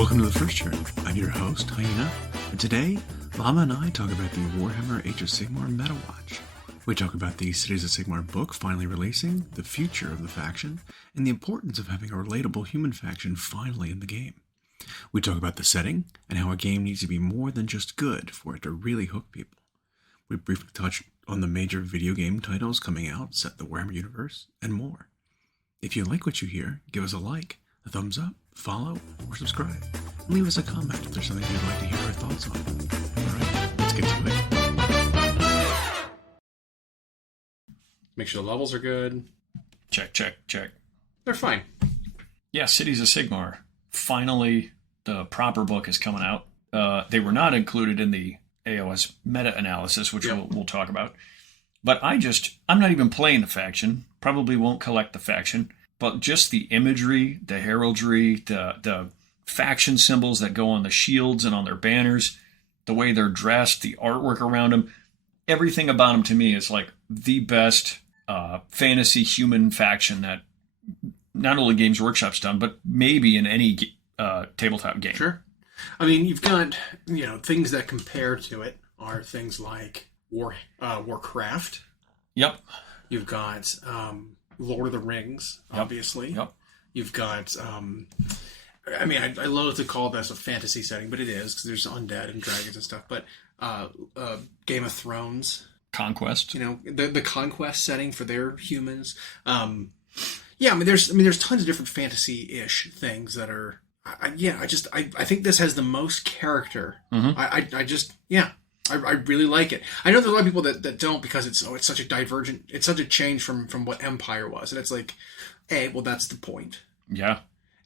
Welcome to the First Turn. I'm your host, Hyena, and today, Llama and I talk about the Warhammer Age of Sigmar Metawatch. We talk about the Cities of Sigmar book finally releasing, the future of the faction, and the importance of having a relatable human faction finally in the game. We talk about the setting, and how a game needs to be more than just good for it to really hook people. We briefly touch on the major video game titles coming out, set in the Warhammer Universe, and more. If you like what you hear, give us a like, a thumbs up, follow, or subscribe. And leave us a comment if there's something you'd like to hear our thoughts on. Alright, let's get to it. Make sure the levels are good. Check. They're fine. Yeah, Cities of Sigmar. Finally, the proper book is coming out. They were not included in the AoS meta-analysis, which we'll talk about. But I'm not even playing the faction. Probably won't collect the faction. But just the imagery, the heraldry, the faction symbols that go on the shields and on their banners, the way they're dressed, the artwork around them, everything about them to me is like the best fantasy human faction that not only Games Workshop's done, but maybe in any tabletop game. Sure. I mean, you've got, things that compare to it are things like Warcraft. Yep. You've got Lord of the Rings, obviously. Yep. You've got, I loathe to call this a fantasy setting, but it is, because there's undead and dragons and stuff. But Game of Thrones. Conquest. The Conquest setting for their humans. There's tons of different fantasy-ish things that are... I think this has the most character. Mm-hmm. I really like it. I know there's a lot of people that don't, because it's such a change from what Empire was. And it's like, A, well, that's the point. Yeah.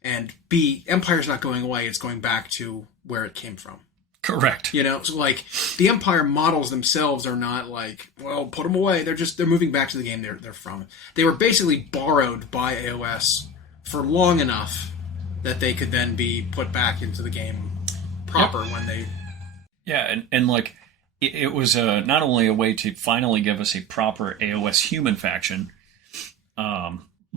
And B, Empire's not going away, it's going back to where it came from. Correct. So like, the Empire models themselves are not like, well, put them away. They're moving back to the game they're from. They were basically borrowed by AoS for long enough that they could then be put back into the game proper when they... Yeah, and like, it was not only a way to finally give us a proper AoS human faction,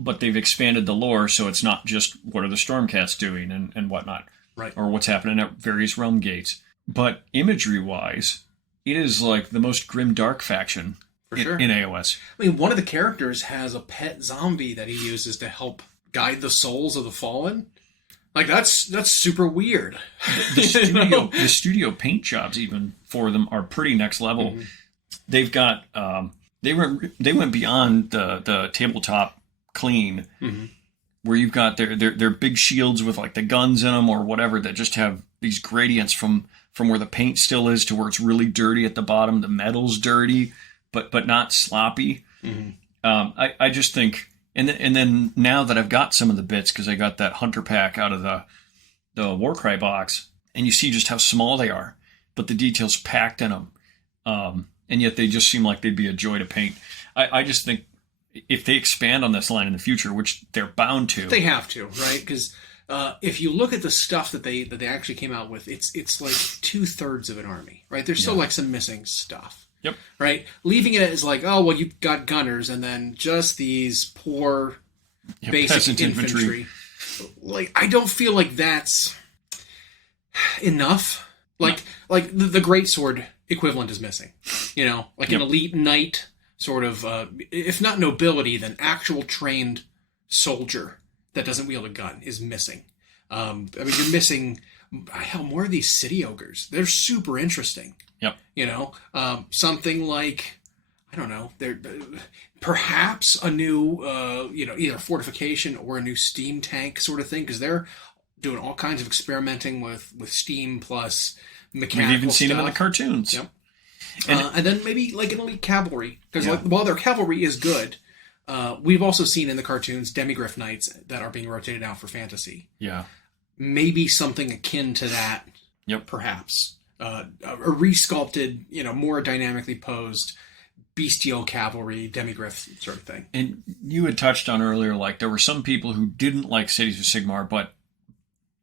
but they've expanded the lore, so it's not just what are the Stormcats doing and whatnot. Right. Or what's happening at various realm gates. But imagery-wise, it is like the most grim-dark faction in AoS. I mean, one of the characters has a pet zombie that he uses to help guide the souls of the fallen. Like, that's super weird. The studio paint jobs, even for them, are pretty next level. Mm-hmm. They've got they went beyond the tabletop clean, mm-hmm. where you've got their big shields with like the guns in them or whatever that just have these gradients from where the paint still is to where it's really dirty at the bottom. The metal's dirty, but not sloppy. Mm-hmm. I just think. And then now that I've got some of the bits, because I got that hunter pack out of the Warcry box, and you see just how small they are, but the details packed in them, and yet they just seem like they'd be a joy to paint. I just think if they expand on this line in the future, which they're bound to, they have to, right? Because if you look at the stuff that they actually came out with, it's like 2/3 of an army, right? There's still like some missing stuff. Yep. Right? Leaving it as like, oh, well, you've got gunners and then just these poor basic infantry. Like, I don't feel like that's enough. Like the greatsword equivalent is missing. An elite knight sort of, if not nobility, then actual trained soldier that doesn't wield a gun is missing. You're missing, more of these city ogres. They're super interesting. Yep. Something like, I don't know, perhaps a new, either fortification or a new steam tank sort of thing, because they're doing all kinds of experimenting with steam plus mechanical We've even seen stuff. them in the cartoons. Yep. And then maybe like an elite cavalry, because while their cavalry is good, we've also seen in the cartoons demigryph knights that are being rotated out for fantasy. Yeah. Maybe something akin to that. Yep. Perhaps. A resculpted, more dynamically posed bestial cavalry, demigryph sort of thing. And you had touched on earlier, like there were some people who didn't like Cities of Sigmar,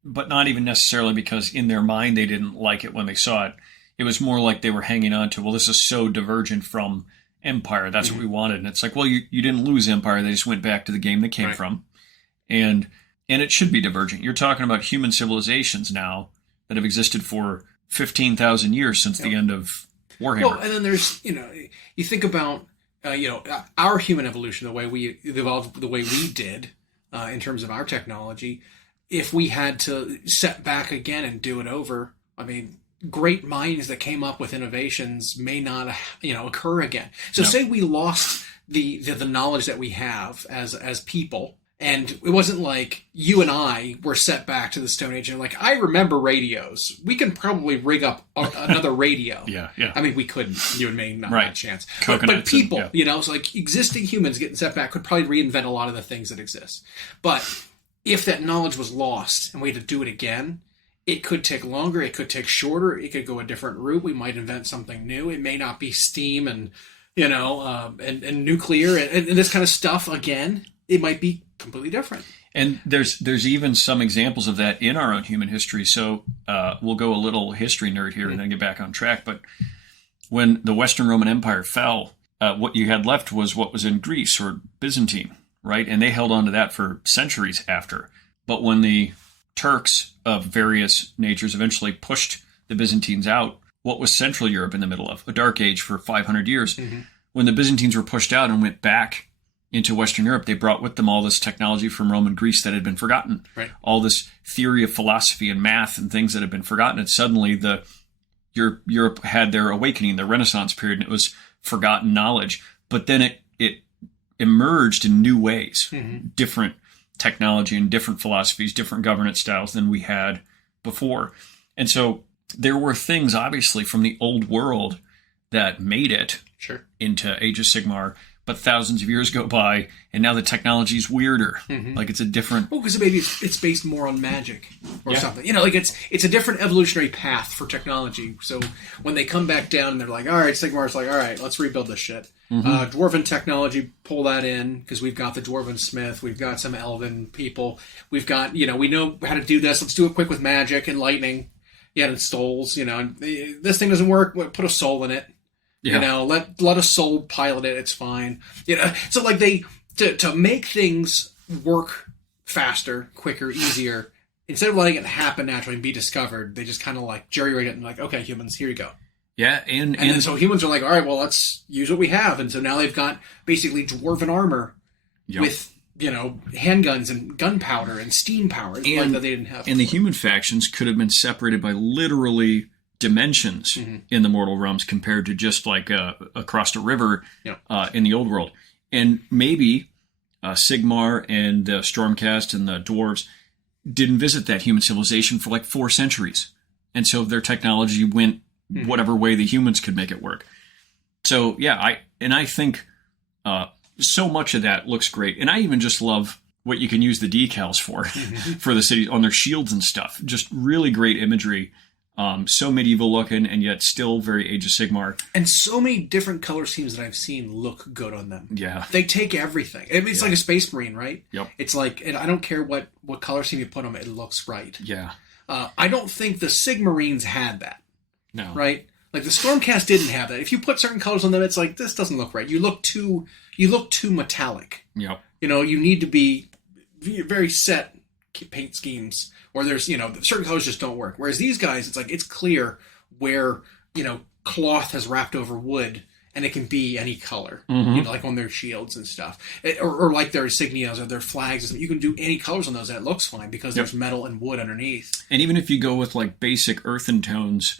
but not even necessarily because in their mind they didn't like it when they saw it. It was more like they were hanging on to, well, this is so divergent from Empire. That's what we wanted. And it's like, well, you didn't lose Empire. They just went back to the game they came from. And And it should be divergent. You're talking about human civilizations now that have existed for 15,000 years since the end of Warhammer. Well, and then there's, you think about, our human evolution, the way we evolved the way we did in terms of our technology. If we had to set back again and do it over, I mean, great minds that came up with innovations may not, occur again. So say we lost the knowledge that we have as people. And it wasn't like you and I were set back to the Stone Age and like, I remember radios. We can probably rig up another radio. Yeah. I mean, we couldn't. You and me, not right. a chance. But people, it's like existing humans getting set back could probably reinvent a lot of the things that exist. But if that knowledge was lost and we had to do it again, it could take longer. It could take shorter. It could go a different route. We might invent something new. It may not be steam and nuclear and this kind of stuff again. It might be completely different. And there's even some examples of that in our own human history. So we'll go a little history nerd here and then get back on track. But when the Western Roman Empire fell, what you had left was what was in Greece or Byzantine, right? And they held on to that for centuries after. But when the Turks of various natures eventually pushed the Byzantines out, what was Central Europe in the middle of? A dark age for 500 years. Mm-hmm. When the Byzantines were pushed out and went back into Western Europe, they brought with them all this technology from Rome and Greece that had been forgotten. Right. All this theory of philosophy and math and things that had been forgotten. And suddenly Europe had their awakening, their Renaissance period, and it was forgotten knowledge. But then it emerged in new ways, different technology and different philosophies, different governance styles than we had before. And so there were things, obviously, from the old world that made it into Age of Sigmar. But thousands of years go by, and now the technology is weirder. Like it's a different. Well, because maybe it's based more on magic or something. Like it's a different evolutionary path for technology. So when they come back down, and they're like, "All right, Sigmar's like, all right, let's rebuild this shit." Dwarven technology, pull that in because we've got the Dwarven Smith, we've got some Elven people, we've got we know how to do this. Let's do it quick with magic and lightning. And souls. And this thing doesn't work. Put a soul in it. Yeah. Let a soul pilot it. It's fine. So like to make things work faster, quicker, easier, instead of letting it happen naturally and be discovered, they just kind of like jerry-rig it and like, okay, humans, here you go. Yeah, and so humans are like, all right, well, let's use what we have. And so now they've got basically dwarven armor with handguns and gunpowder and steam power that they didn't have. And the human factions could have been separated by literally dimensions in the mortal realms compared to just like across a river in the old world. And maybe Sigmar and the Stormcast and the dwarves didn't visit that human civilization for like 4 centuries. And so their technology went whatever way the humans could make it work. So I think so much of that looks great. And I even just love what you can use the decals for the city on their shields and stuff. Just really great imagery. So medieval looking and yet still very Age of Sigmar. And so many different color schemes that I've seen look good on them. Yeah. They take everything. I mean, it's like a Space Marine, right? Yep. It's like, and I don't care what color scheme you put on it looks right. Yeah. I don't think the Sigmarines had that. No. Right? Like the Stormcast didn't have that. If you put certain colors on them, it's like, this doesn't look right. You look too metallic. Yep. You need to be very set paint schemes. Or there's, certain colors just don't work. Whereas these guys, it's like, it's clear where, cloth has wrapped over wood and it can be any color, like on their shields and stuff. Or like their insignias or their flags. You can do any colors on those and it looks fine because there's metal and wood underneath. And even if you go with like basic earthen tones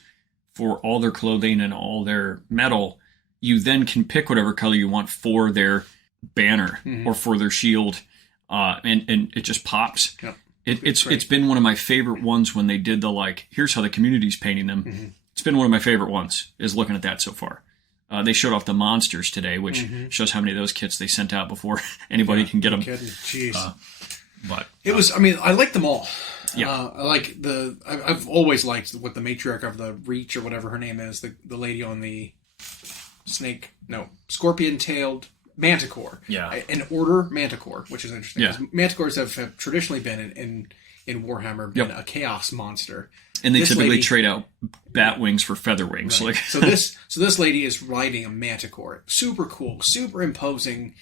for all their clothing and all their metal, you then can pick whatever color you want for their banner or for their shield. And it just pops. Yep. It's been one of my favorite ones when they did the here's how the community's painting them. It's been one of my favorite ones is looking at that so far. They showed off the monsters today, which shows how many of those kits they sent out before anybody can get them. Jeez. But it was. I mean, I like them all. Yeah. I like I've always liked what the matriarch of the Reach or whatever her name is, the lady on the scorpion-tailed Manticore. Yeah. An order Manticore, which is interesting. Yeah. Manticores have traditionally been in Warhammer been a chaos monster. And they typically trade out bat wings for feather wings. Right. So this lady is riding a Manticore. Super cool, super imposing,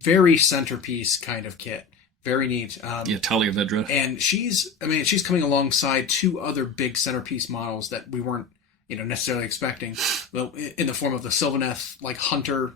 very centerpiece kind of kit. Very neat. Talia Vedra. And she's coming alongside 2 other big centerpiece models that we weren't, necessarily expecting. Well, in the form of the Sylvaneth, like Hunter,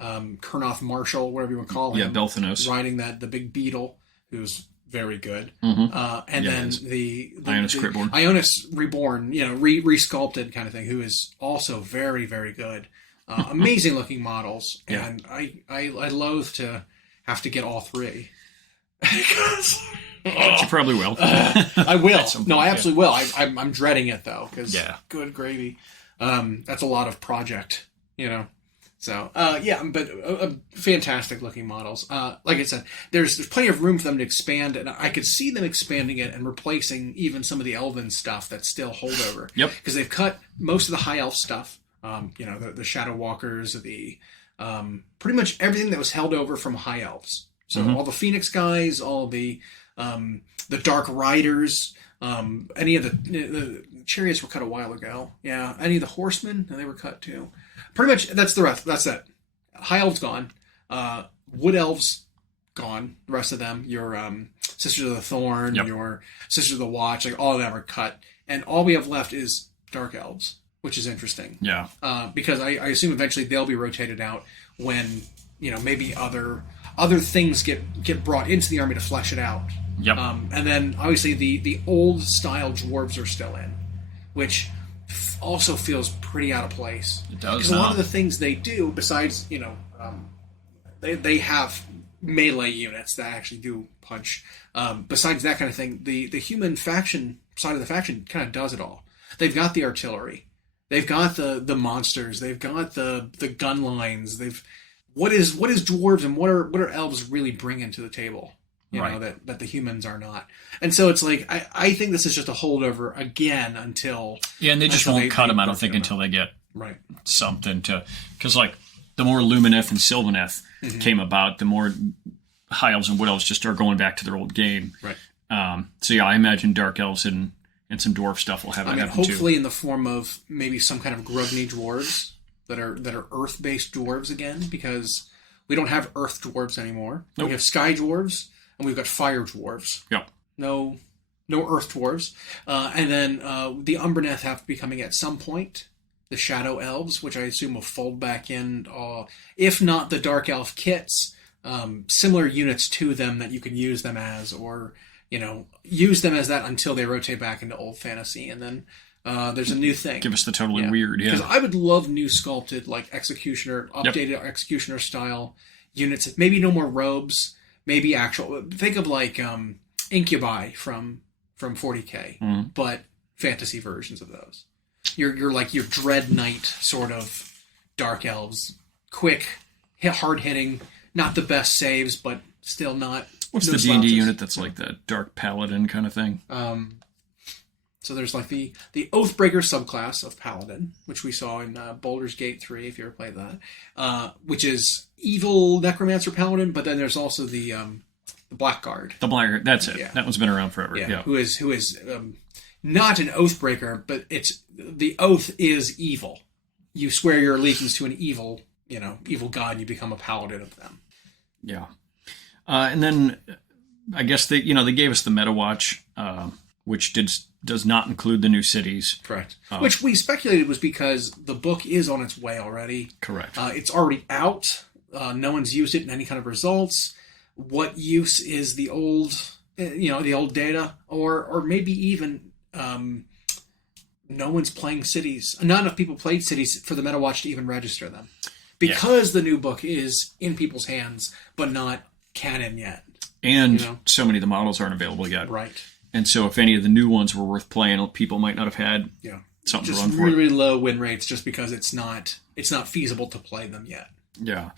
Kurnoth Marshall, whatever you want to call him. Yeah, Belthanos. Riding the big beetle, who's very good. Mm-hmm. And then the Ionis Critborn. Ionis Reborn, re-sculpted kind of thing, who is also very, very good. Amazing looking models. Yeah. And I loathe to have to get all 3. But you probably will. I will. No, I absolutely will. I'm dreading it though, because good gravy. That's a lot of project, So but fantastic looking models. Like I said, there's plenty of room for them to expand, and I could see them expanding it and replacing even some of the Elven stuff that's still holdover. Yep. Because they've cut most of the High Elf stuff. The Shadow Walkers, the pretty much everything that was held over from High Elves. So all the Phoenix guys, all the Dark Riders, any of the Chariots were cut a while ago. Yeah, any of the Horsemen, they were cut too. Pretty much, that's the rest. That's it. High Elves gone. Wood Elves gone. The rest of them, your Sisters of the Thorn, your Sisters of the Watch, like all of them are cut. And all we have left is Dark Elves, which is interesting. Yeah. Because I assume eventually they'll be rotated out when, maybe other things get brought into the army to flesh it out. Yep. And then obviously the old style dwarves are still in, which also feels pretty out of place. It does. Because a lot of the things they do, besides they have melee units that actually do punch. Besides that kind of thing, the human faction side of the faction kind of does it all. They've got the artillery, they've got the monsters, they've got the gun lines. What is dwarves and what are elves really bringing to the table? That the humans are not. And so it's like, I think this is just a holdover again until... Yeah, and they just won't cut them, I don't think, until they get something to... Because, the more Lumineth and Sylvaneth came about, the more High Elves and Wood Elves just are going back to their old game. Right. I imagine Dark Elves and some Dwarf stuff will have that happen too. Hopefully in the form of maybe some kind of Grugni dwarves that are Earth-based dwarves again, because we don't have Earth dwarves anymore. Nope. We have Sky dwarves, and we've got Fire dwarves. Yep. No Earth dwarves. And then the Umbreneth have to be coming at some point. The Shadow Elves, which I assume will fold back in, if not the Dark Elf kits, similar units to them that you can use them as, or, use them as that until they rotate back into Old Fantasy. And then there's a new thing. Give us the totally weird, Because I would love new sculpted, Executioner, updated Executioner style units. Maybe no more robes. Maybe actual... Think of Incubi from 40K, but fantasy versions of those. You're like your Dread Knight sort of Dark Elves. Quick, hard hitting, not the best saves, but still not... What's the D&D unit that's like the Dark Paladin kind of thing? So there's the Oathbreaker subclass of Paladin, which we saw in Baldur's Gate 3, if you ever played that, which is evil Necromancer Paladin, but then there's also the Blackguard. The Blackguard, that's it. Yeah. That one's been around forever. Yeah. Who is not an Oathbreaker, but the oath is evil. You swear your allegiance to an evil god, and you become a paladin of them. Yeah. And then I guess they gave us the Metawatch, which does not include the new cities. Correct. Which we speculated was because the book is on its way already. Correct. It's already out. No one's used it in any kind of results. What use is the old, the old data, or maybe even no one's playing cities. Not enough people played cities for the Metawatch to even register them, because the new book is in people's hands, but not canon yet. And so many of the models aren't available yet. Right. And so if any of the new ones were worth playing, people might not have had something to run for. Just really low win rates, just because it's not feasible to play them yet. Yeah.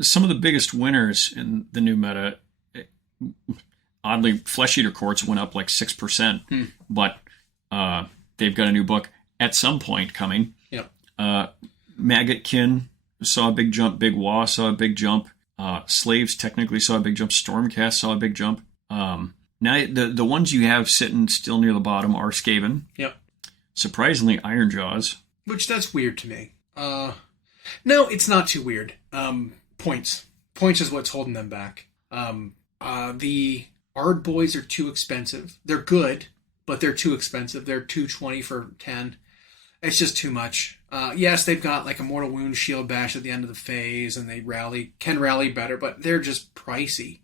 Some of the biggest winners in the new meta, oddly, Flesh Eater Courts went up 6%, but they've got a new book at some point coming. Yep. Maggotkin saw a big jump. Big Wa saw a big jump. Slaves technically saw a big jump. Stormcast saw a big jump. Now, the ones you have sitting still near the bottom are Skaven. Yep. Surprisingly, Ironjaws. Which, that's weird to me. No, it's not too weird. Points. Points is what's holding them back. The Ard boys are too expensive. They're good, but they're too expensive. They're 220 for 10. It's just too much. Yes, they've got like a Mortal Wound Shield Bash at the end of the phase, and they can rally better, but they're just pricey.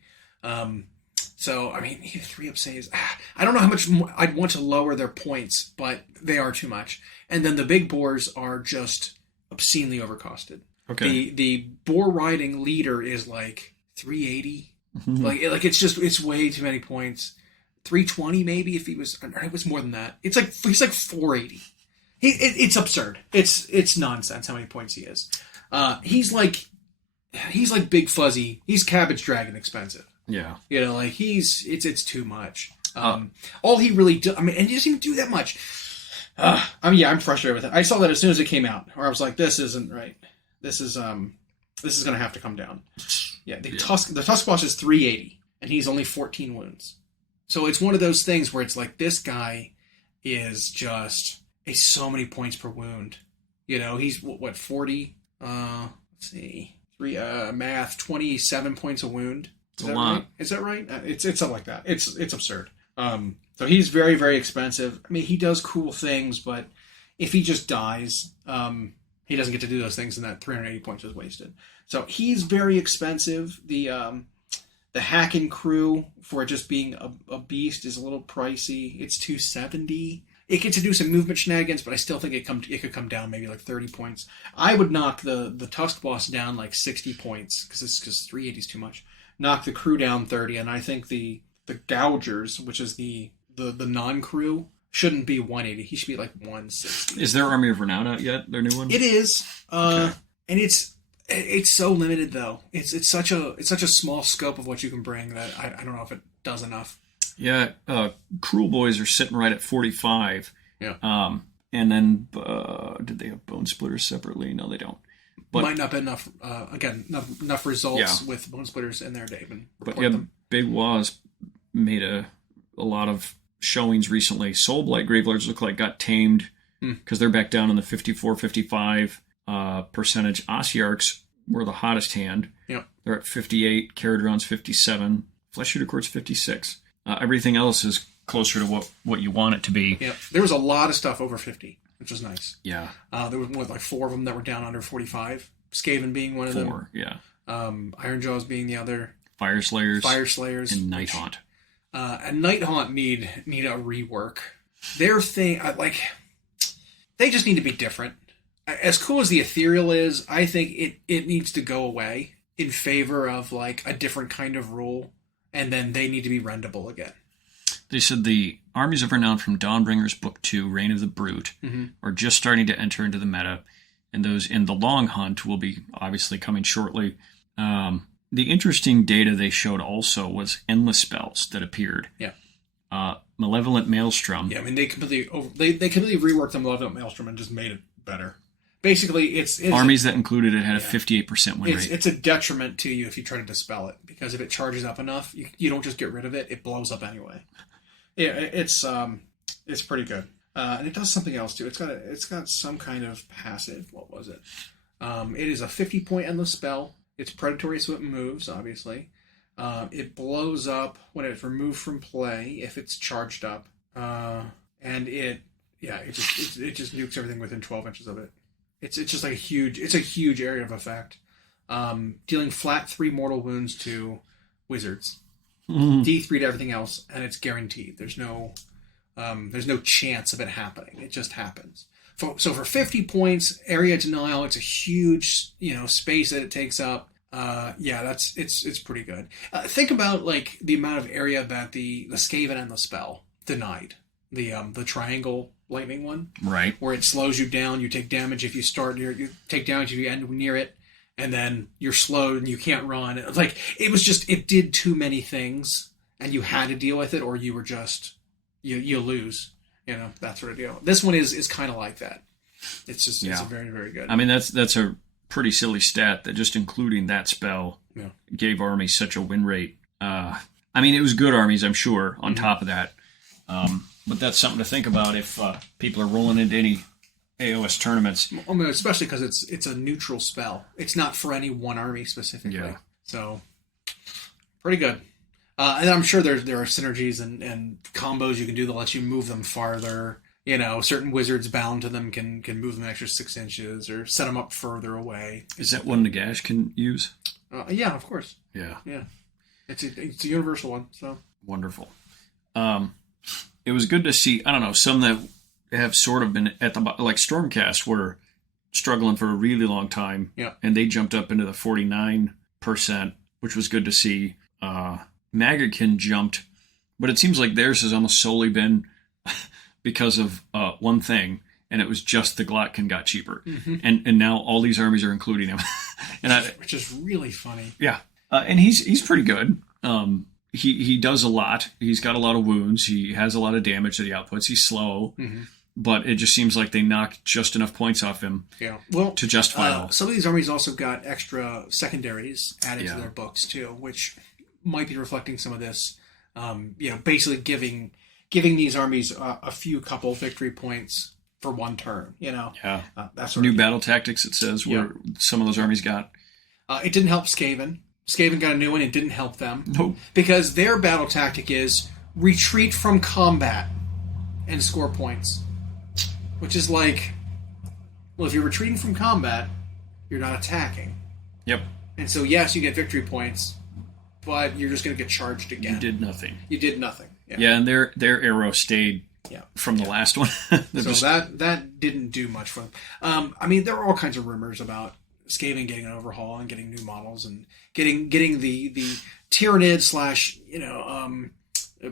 So, I mean, 3-up saves. I don't know how much more I'd want to lower their points, but they are too much. And then the big boars are just obscenely overcosted. Okay. The boar riding leader is like 380. Like it's way too many points. 320 maybe if he was. It was more than that. He's like 480. It's absurd. It's nonsense how many points he is. He's like Big Fuzzy. He's Cabbage Dragon expensive. Yeah. Like it's too much. All he really does, and he doesn't even do that much. I'm frustrated with it. I saw that as soon as it came out, or I was like, this isn't right. This is going to have to come down. Yeah. The Tusk Boss is 380, and he's only 14 wounds. So it's one of those things where it's like, this guy is just so many points per wound. He's what 40? Let's see, math 27 points a wound. Is that right? Is that right? It's something like that. It's absurd. So he's very, very expensive. I mean, he does cool things, but if he just dies, he doesn't get to do those things, and that 380 points is wasted. So he's very expensive. The Hacking crew, for just being a beast, is a little pricey. It's 270. It gets to do some movement shenanigans, but I still think it could come down maybe like 30 points. I would knock the Tusk Boss down like 60 points because 380 is too much. Knock the crew down 30, and I think the Gougers, which is the non-crew, shouldn't be 180. He should be like 160. Is their Army of Renown out yet? Their new one? It is. Okay. And it's so limited though. It's such a small scope of what you can bring that I don't know if it does enough. Yeah, Cruel Boys are sitting right at 45. Yeah. And then did they have Bone Splitters separately? No, they don't. But might not be enough. Again, enough results with Bone Splitters in there to even report them. Big Waz made a lot of showings recently. Soulblight Gravelords look like got tamed because they're back down in the 54-55 percentage. Ossiarchs were the hottest hand. Yeah. They're at 58. Caradron's 57. Flesh Shooter Court's 56. Everything else is closer to what you want it to be. Yeah. There was a lot of stuff over 50, which was nice. Yeah. There was like 4 of them that were down under 45. Skaven being one of them. 4, yeah. Ironjaws being the other. Fire Slayers. And Nighthaunt. And Nighthaunt need a rework. Their thing, they just need to be different. As cool as the Ethereal is, I think it needs to go away in favor of like a different kind of rule, and then they need to be rendable again. They said the Armies of Renown from Dawnbringer's Book 2, Reign of the Brute, are just starting to enter into the meta, and those in the Long Hunt will be obviously coming shortly. The interesting data they showed also was endless spells that appeared. Yeah. Malevolent Maelstrom. Yeah, I mean, they completely reworked the Malevolent Maelstrom and just made it better. Basically, it's armies that included it had a 58% win rate. It's a detriment to you if you try to dispel it, because if it charges up enough, you don't just get rid of it; it blows up anyway. Yeah, it's pretty good, and it does something else too. It's got some kind of passive. What was it? It is a 50-point endless spell. It's predatory, so it moves. Obviously, it blows up when it's removed from play if it's charged up, and it just nukes everything within 12 inches of it. It's just like a huge area of effect. Dealing flat 3 mortal wounds to wizards. D3 to everything else, and it's guaranteed. There's no chance of it happening. It just happens. So for 50 points, area denial, it's a huge, space that it takes up. It's pretty good. Think about like the amount of area that the Skaven and the spell denied. The triangle lightning one, right, where it slows you down. You take damage if you start near it. You take damage if you end near it, and then you're slowed and you can't run. Like it did too many things, and you had to deal with it, or you were just you lose. That sort of deal. This one is kind of like that. It's just it's very, very good. I mean, that's a pretty silly stat that just including that spell gave armies such a win rate. I mean, it was good armies, I'm sure. On top of that. But that's something to think about if people are rolling into any AoS tournaments. I mean, especially because it's a neutral spell. It's not for any one army specifically. Yeah. So, pretty good. And I'm sure there are synergies and combos you can do that let you move them farther. You know, certain wizards bound to them can move them an extra 6 inches or set them up further away. Is that one Nagash can use? Yeah, of course. Yeah. Yeah. It's a universal one, so. Wonderful. It was good to see, I don't know, some that have sort of been at the, like Stormcast were struggling for a really long time. Yeah. And they jumped up into the 49%, which was good to see. Magakin jumped, but it seems like theirs has almost solely been because of one thing, and it was just the Glotkin got cheaper. Mm-hmm. And now all these armies are including him. Which is really funny. Yeah. And he's pretty good. He does a lot. He's got a lot of wounds. He has a lot of damage that he outputs. He's slow. Mm-hmm. But it just seems like they knocked just enough points off him to justify it all. Some of these armies also got extra secondaries added to their books, too, which might be reflecting some of this. Basically giving these armies a few couple victory points for one turn, Yeah. That's New battle tactics, it says, where some of those armies got. It didn't help Skaven. Skaven got a new one. It didn't help them. Nope. Because their battle tactic is retreat from combat and score points. Which is like, well, if you're retreating from combat, you're not attacking. Yep. And so, yes, you get victory points, but you're just going to get charged again. You did nothing. Yeah, and their arrow stayed from the last one. That didn't do much for them. There are all kinds of rumors about Skaven getting an overhaul and getting new models and getting the Tyrannid /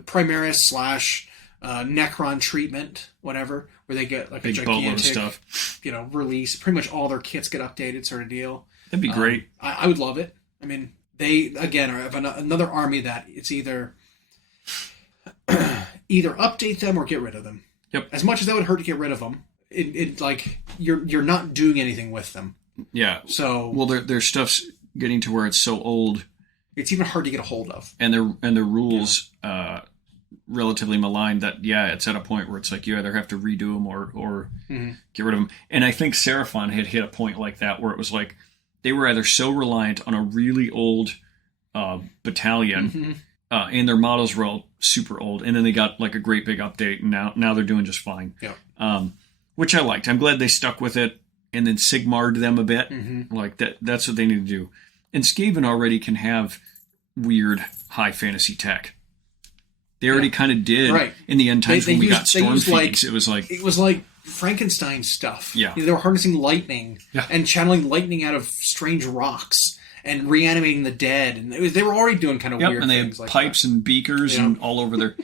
Primaris / Necron treatment, whatever, where they get like big a gigantic stuff. Release. Pretty much all their kits get updated, sort of deal. That'd be great. I would love it. They again are another army that it's either update them or get rid of them. Yep. As much as that would hurt to get rid of them, you're not doing anything with them. Yeah. So their stuff's getting to where it's so old. It's even hard to get a hold of. And their rules relatively maligned that it's at a point where it's like you either have to redo them or get rid of them. And I think Seraphon had hit a point like that where it was like they were either so reliant on a really old battalion and their models were all super old, and then they got like a great big update, and now they're doing just fine. Yeah. Which I liked. I'm glad they stuck with it and then Sigmar'd them a bit. Mm-hmm. Like that's what they need to do. And Skaven already can have weird high fantasy tech. They already kind of did in the end times when we got Storm Fiends. It was like Frankenstein stuff. Yeah. They were harnessing lightning and channeling lightning out of strange rocks and reanimating the dead. And they were already doing kind of weird and they things had like pipes that. and beakers and all over their...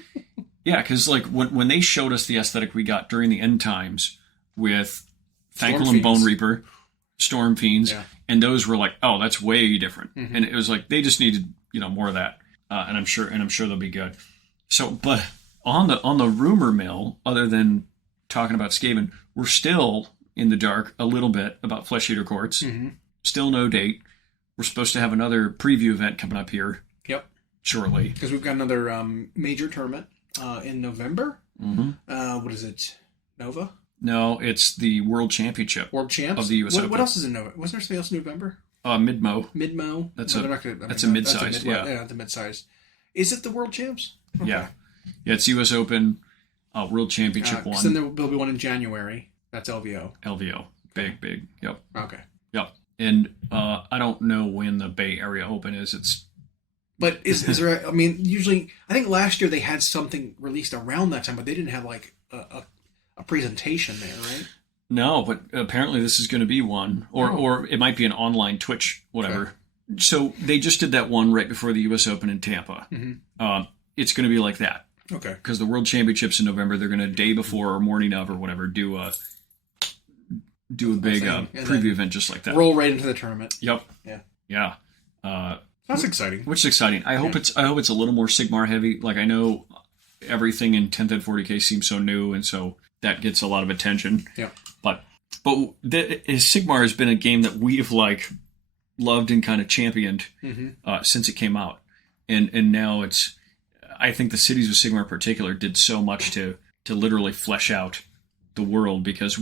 Yeah, because like when they showed us the aesthetic we got during the end times with Thankful and Bone Reaper, Storm Fiends, and those were like, oh, that's way different. Mm-hmm. And it was like they just needed more of that. And I'm sure they'll be good. So, but on the rumor mill, other than talking about Skaven, we're still in the dark a little bit about Flesh Eater Courts. Mm-hmm. Still no date. We're supposed to have another preview event coming up here. Yep. Shortly. Because we've got another major tournament in November. Mm-hmm. What is it? Nova? No, it's the World Championship. World Champs? Of the US Open. What else is in Nova? Wasn't there something else in November? Midmo. Midmo? That's a mid-sized, Yeah, the mid-sized. Is it the World Champs? Okay. Yeah, it's US Open, World Championship one. Then there'll be one in January. That's LVO. LVO. Big. Yep. Okay. Yep. And I don't know when the Bay Area Open is. But is there? Usually, I think last year they had something released around that time, but they didn't have like a presentation there, right? No, but apparently this is going to be one, or it might be an online Twitch, whatever. Okay. So they just did that one right before the U.S. Open in Tampa. Mm-hmm. It's going to be like that. Okay. Because the World Championships in November, they're going to day before or morning of or whatever do a big preview event just like that. Roll right into the tournament. Yep. Yeah. That's exciting. Which is exciting. I hope it's a little more Sigmar heavy. Like I know everything in 10th and 40K seems so new, and so that gets a lot of attention. Yeah. But Sigmar has been a game that we've like loved and kind of championed since it came out, and now it's. I think the Cities of Sigmar in particular did so much to literally flesh out the world, because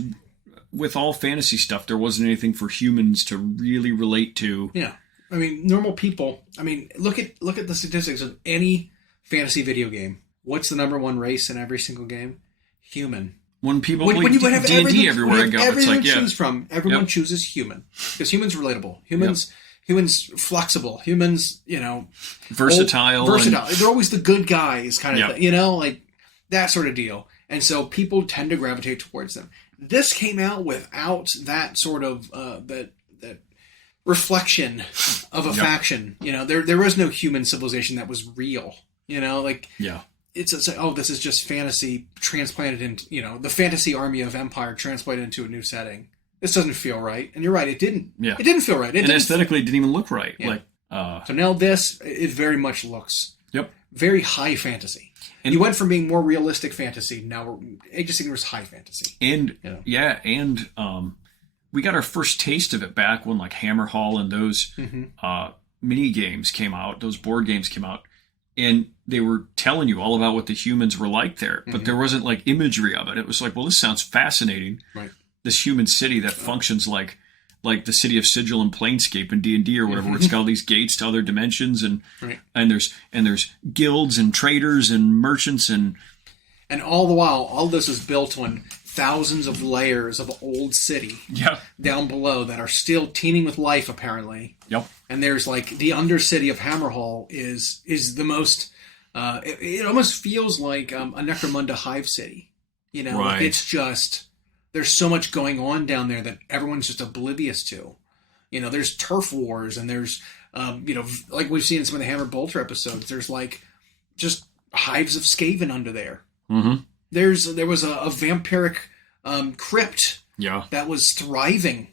with all fantasy stuff, there wasn't anything for humans to really relate to. Yeah. I mean, normal people. I mean, look at the statistics of any fantasy video game. What's the number one race in every single game? Human. When people When you play have D&D everywhere I go, it's like, to choose from, everyone chooses human. Because human's relatable. Humans flexible. Humans, versatile. They're always the good guys kind of thing, like that sort of deal. And so people tend to gravitate towards them. This came out without that sort of that reflection of a faction. There was no human civilization that was real. It's like, oh, this is just fantasy transplanted into, the fantasy army of empire transplanted into a new setting. This doesn't feel right. And you're right, it didn't. Yeah. It didn't feel right. Aesthetically, it didn't even look right. Yeah. So now it very much looks very high fantasy. And you went from being more realistic fantasy, now Age of Sigmar is high fantasy. And, we got our first taste of it back when, like, Hammer Hall and those mini games came out, those board games came out. And they were telling you all about what the humans were like there, but there wasn't like imagery of it. It was like, well, this sounds fascinating. Right. This human city that functions like the city of Sigil and Planescape and D&D or whatever. Where it's got all these gates to other dimensions and there's guilds and traders and merchants and all the while, all this is built on thousands of layers of old city down below that are still teeming with life, apparently. Yep. And there's like the undercity of Hammerhall is the most. It almost feels like a Necromunda hive city. Right. It's just there's so much going on down there that everyone's just oblivious to. There's turf wars and there's like we've seen in some of the Hammer Bolter episodes. There's like just hives of Skaven under there. Mm-hmm. There was a vampiric crypt that was thriving,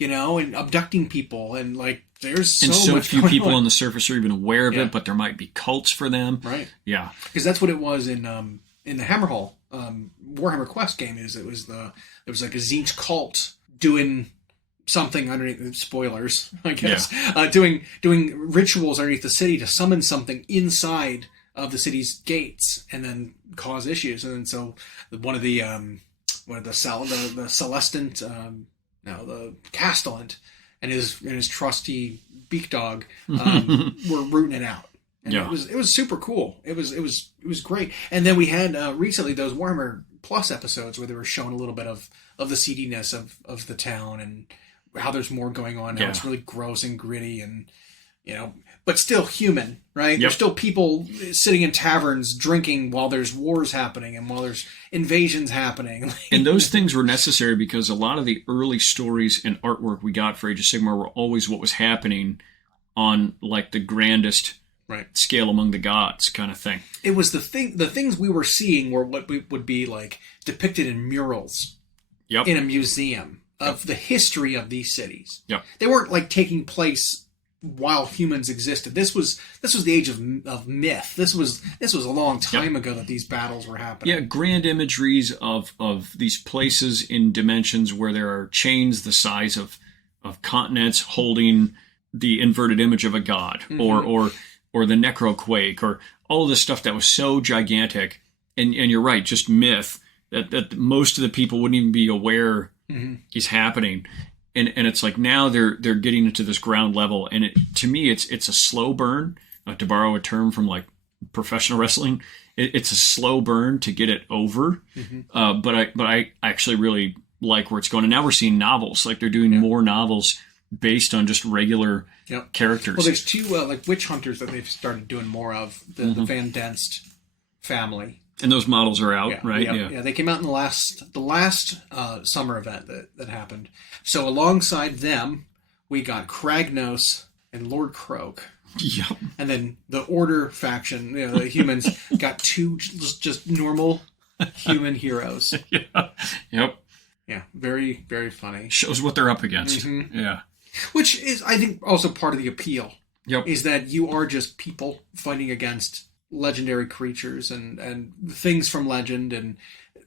and abducting people, and like there's so much few people on the surface are even aware of it, but there might be cults for them, right? Yeah, because that's what it was in the Hammerhall Warhammer Quest game. There was like a Tzeentch cult doing something underneath. Spoilers, I guess. Doing rituals underneath the city to summon something inside of the city's gates and then cause issues. And then so one of the Celestant, the Castellant and his trusty beak dog were rooting it out. And it was super cool. It was great. And then we had recently those Warhammer Plus episodes where they were showing a little bit of the seediness of the town and how there's more going on now. It's really gross and gritty and but still human, right? Yep. There's still people sitting in taverns drinking while there's wars happening and while there's invasions happening. And those things were necessary because a lot of the early stories and artwork we got for Age of Sigmar were always what was happening on like the grandest scale among the gods kind of thing. It was the things we were seeing were what would be like depicted in murals in a museum of the history of these cities. Yep. They weren't like taking place while humans existed. This was the age of myth. This was a long time ago that these battles were happening. Yeah, grand imageries of these places in dimensions where there are chains the size of continents holding the inverted image of a god, or the necroquake, or all of this stuff that was so gigantic. And you're right, just myth that most of the people wouldn't even be aware is happening. And it's like now they're getting into this ground level, and to me it's a slow burn. To borrow a term from like professional wrestling, it's a slow burn to get it over. But I actually really like where it's going, and now we're seeing novels. Like they're doing more novels based on just regular characters. Well, there's two like witch hunters that they've started doing more of. The Van Denst family. And those models are out, right? Yeah, they came out in the last summer event that happened. So alongside them, we got Kragnos and Lord Croak. Yep. And then the Order faction, the humans, got two just normal human heroes. Yep. Yeah, very, very funny. Shows what they're up against. Yeah. Which is, I think, also part of the appeal. Yep. Is that you are just people fighting against legendary creatures and things from legend and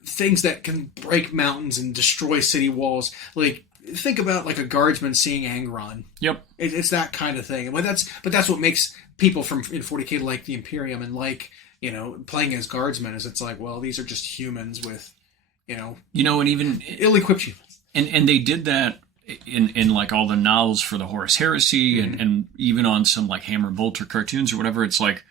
things that can break mountains and destroy city walls. Like think about like a guardsman seeing Angron. Yep, it's that kind of thing. But that's what makes people in 40K like the Imperium and like playing as guardsmen. Is it's like, well, these are just humans with and even ill-equipped humans. And they did that in like all the novels for the Horus Heresy and even on some like Hammer Bolter cartoons or whatever, it's like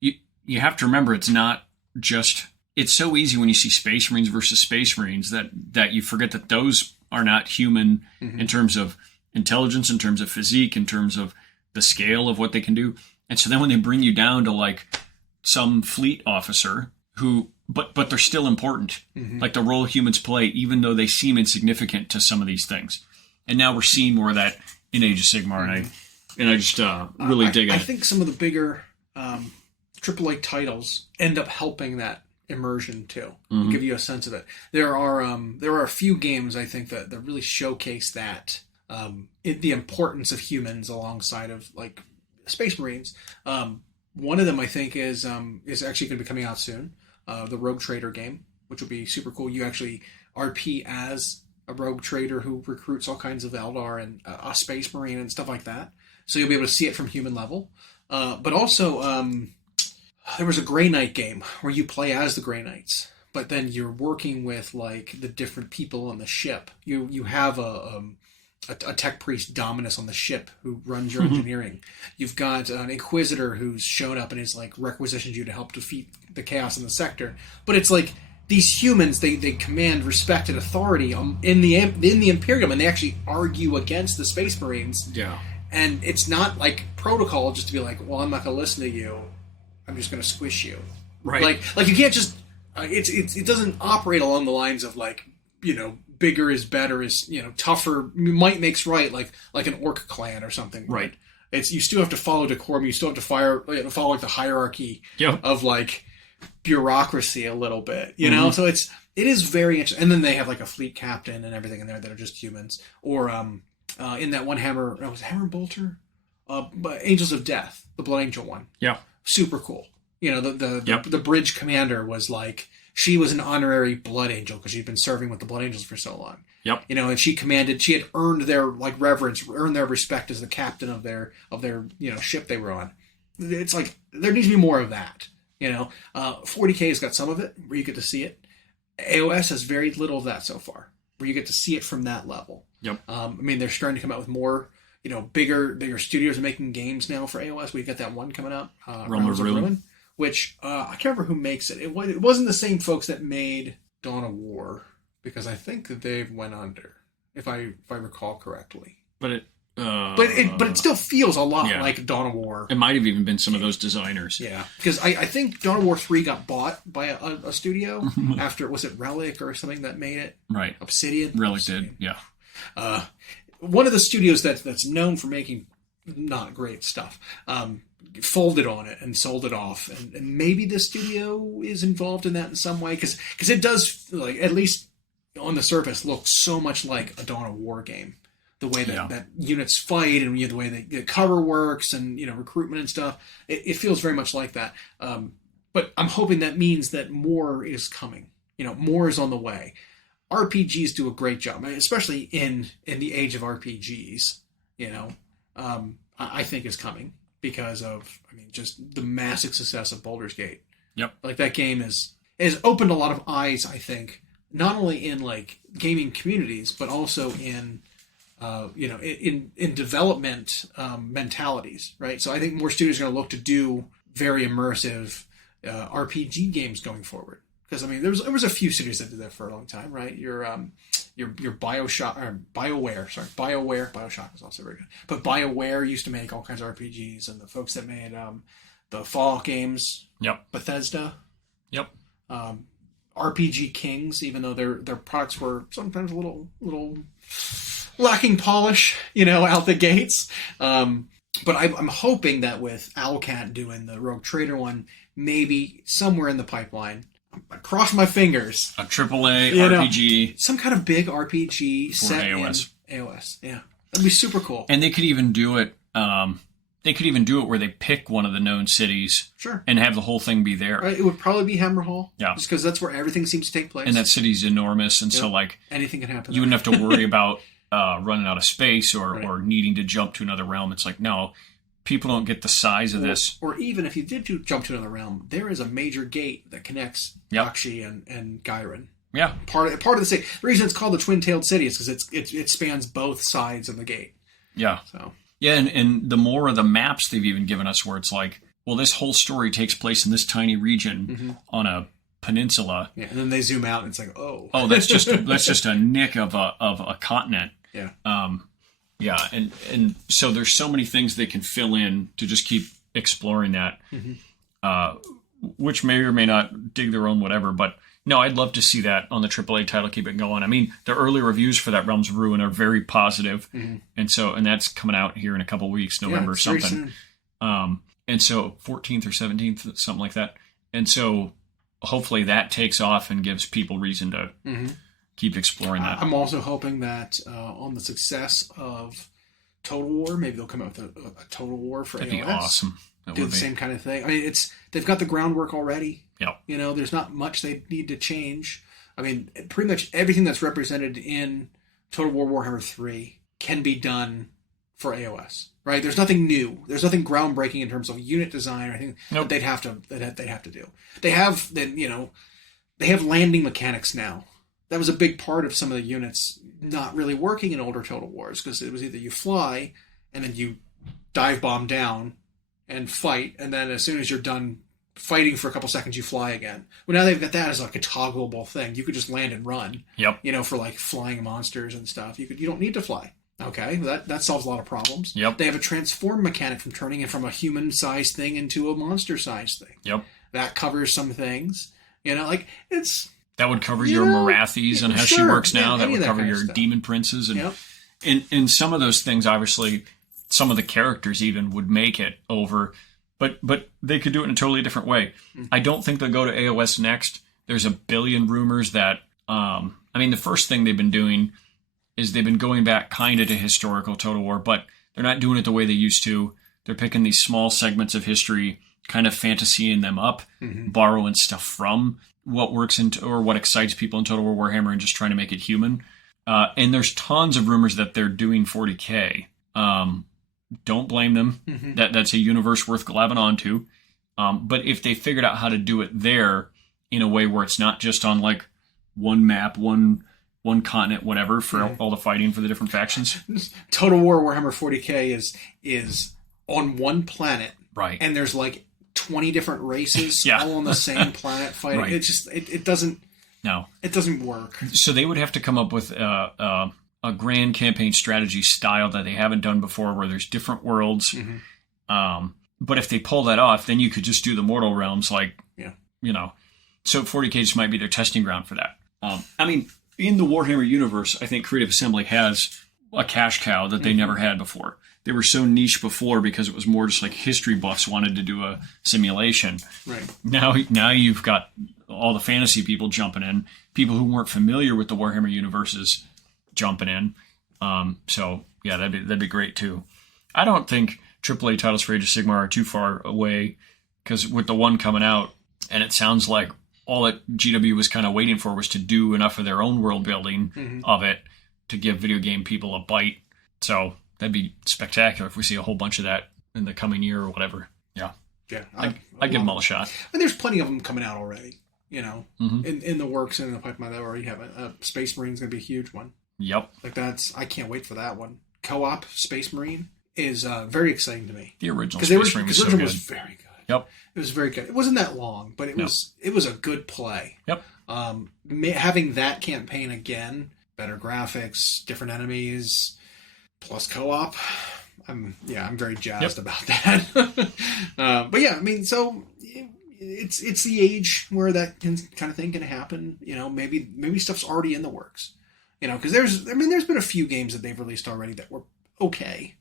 you have to remember it's not just, it's so easy when you see Space Marines versus Space Marines that you forget that those are not human in terms of intelligence, in terms of physique, in terms of the scale of what they can do. And so then when they bring you down to like some fleet officer who, but they're still important, like the role humans play, even though they seem insignificant to some of these things. And now we're seeing more of that in Age of Sigmar, and I just really dig it. I think some of the bigger AAA titles end up helping that immersion too, give you a sense of it. There are a few games I think that really showcase that the importance of humans alongside of like Space Marines. One of them I think is actually going to be coming out soon. The Rogue Trader game, which will be super cool. You actually RP as a rogue trader who recruits all kinds of Eldar and a Space Marine and stuff like that. So you'll be able to see it from human level. But also, there was a Grey Knight game where you play as the Grey Knights, but then you're working with like the different people on the ship. You have a tech priest Dominus on the ship who runs your engineering. You've got an Inquisitor who's shown up and is like requisitioned you to help defeat the chaos in the sector. But it's like these humans, they command respect and authority in the Imperium, and they actually argue against the Space Marines. Yeah. And it's not like protocol just to be like, well, I'm not going to listen to you. I'm just going to squish you. Right. Like you can't just. It doesn't operate along the lines of like, you know, bigger is better, is, you know, tougher, might makes right, like an orc clan or something. Right. It's, you still have to follow decorum. You still have to follow like the hierarchy of like bureaucracy a little bit, you know. So it is very interesting. And then they have like a fleet captain and everything in there that are just humans. Or in that one Hammer, was it Hammer Bolter? But Angels of Death, the Blood Angel one. Yeah. Super cool. You know, the bridge commander was like, she was an honorary Blood Angel because she'd been serving with the Blood Angels for so long. Yep. You know, and she had earned their like reverence, earned their respect as the captain of their you know ship they were on. It's like there needs to be more of that. You know, 40K's got some of it where you get to see it. AoS has very little of that so far, where you get to see it from that level. Yep. I mean, they're starting to come out with more, you know, bigger studios are making games now for AoS. We got that one coming up, Realms of Ruin, which I can't remember who makes it. It wasn't the same folks that made Dawn of War, because I think that they went under, if I recall correctly. But it still feels a lot like Dawn of War. It might have even been some of those designers. Yeah, because I think Dawn of War 3 got bought by a studio after, was it Relic or something that made it? Right. Obsidian? Relic did, yeah. One of the studios that's known for making not great stuff folded on it and sold it off. And maybe the studio is involved in that in some way, because it does, like, at least on the surface, look so much like a Dawn of War game. The way that units fight and the way the cover works and, you know, recruitment and stuff, it feels very much like that. But I'm hoping that means that more is coming. You know, more is on the way. RPGs do a great job, especially in the age of RPGs. You know, I think is coming because of, I mean, just the massive success of Baldur's Gate. Yep. Like that game has opened a lot of eyes, I think, not only in like gaming communities, but also in you know, in development mentalities, right? So I think more studios are going to look to do very immersive RPG games going forward. Because I mean, there was a few studios that did that for a long time, right? Your BioShock or BioWare is also very good. But BioWare used to make all kinds of RPGs, and the folks that made the Fallout games, Bethesda, RPG Kings, even though their products were sometimes a little lacking polish, you know, out the gates. But I'm hoping that with Owlcat doing the Rogue Trader one, maybe somewhere in the pipeline, I cross my fingers, a AAA RPG, some kind of big RPG set AoS. In AoS. Yeah, that'd be super cool. And they could even do it. They could even do it where they pick one of the known cities, and have the whole thing be there. It would probably be Hammerhall, just because that's where everything seems to take place. And that city's enormous, and so like anything can happen. You wouldn't have to worry about running out of space or needing to jump to another realm. It's like, no, people don't get the size of this. Or even if you did jump to another realm, there is a major gate that connects Bakshi and Gyron. Yeah. Part of the city. The reason it's called the twin-tailed city is because it spans both sides of the gate. Yeah. So yeah, and the more of the maps they've even given us, where it's like, well, this whole story takes place in this tiny region on a peninsula. Yeah, and then they zoom out, and it's like, oh, that's just a nick of a continent. Yeah. Yeah, and so there's so many things they can fill in to just keep exploring that, which may or may not dig their own whatever. But no, I'd love to see that on the AAA title. Keep it going. I mean, the early reviews for that Realms of Ruin are very positive, and that's coming out here in a couple weeks, November or something. And so 14th or 17th, something like that. And so hopefully that takes off and gives people reason to keep exploring that. I'm also hoping that on the success of Total War, maybe they'll come up with a Total War for That'd AoS. be awesome. That Do would the be. same kind of thing. I mean, they've got the groundwork already. Yeah. You know, there's not much they need to change. I mean, pretty much everything that's represented in Total War Warhammer 3 can be done for AoS. Right? There's nothing new. There's nothing groundbreaking in terms of unit design or anything that they'd have to do. They have landing mechanics now. That was a big part of some of the units not really working in older Total Wars, because it was either you fly and then you dive bomb down and fight, and then as soon as you're done fighting for a couple seconds, you fly again. Well, now they've got that as like a toggleable thing. You could just land and run. Yep. You know, for like flying monsters and stuff. You don't need to fly. Okay, that solves a lot of problems. Yep. They have a transform mechanic from turning it from a human-sized thing into a monster-sized thing. Yep. That covers some things. You know, like that would cover your Marathis and how she works now. That would cover your demon princes and some of those things. Obviously, some of the characters even would make it over, but they could do it in a totally different way. I don't think they'll go to AoS next. There's a billion rumors that. I mean, the first thing they've been doing is they've been going back kind of to historical Total War, but they're not doing it the way they used to. They're picking these small segments of history, kind of fantasying them up, borrowing stuff from what works into or what excites people in Total War Warhammer and just trying to make it human. And there's tons of rumors that they're doing 40K. Don't blame them. That's a universe worth grabbing onto. But if they figured out how to do it there in a way where it's not just on like one map, one continent, whatever, for all the fighting for the different factions. Total War Warhammer 40K is on one planet, right? And there's like 20 different races all on the same planet fighting. Right. It just it doesn't. No, it doesn't work. So they would have to come up with a grand campaign strategy style that they haven't done before, where there's different worlds. But if they pull that off, then you could just do the Mortal Realms, like you know. So 40K just might be their testing ground for that. I mean, in the Warhammer universe, I think Creative Assembly has a cash cow that they never had before. They were so niche before because it was more just like history buffs wanted to do a simulation. Right. Now you've got all the fantasy people jumping in, people who weren't familiar with the Warhammer universes jumping in. So yeah, that'd be great too. I don't think AAA titles for Age of Sigmar are too far away, because with the one coming out, and it sounds like all that GW was kind of waiting for was to do enough of their own world building of it to give video game people a bite. So that'd be spectacular if we see a whole bunch of that in the coming year or whatever. Yeah. Yeah. I'd give them all a shot. And there's plenty of them coming out already, you know, in the works and in the pipeline. They already have a Space Marine's going to be a huge one. Yep. Like I can't wait for that one. Co-op Space Marine is very exciting to me. The original Space Marine was so good. Was very good. Yep. It was very good. It wasn't that long, but it was a good play. Yep. Having that campaign again, better graphics, different enemies, plus co-op. I'm very jazzed about that. But yeah, I mean, so it's the age where that kind of thing can happen. You know, maybe stuff's already in the works. You know, because there's been a few games that they've released already that were okay.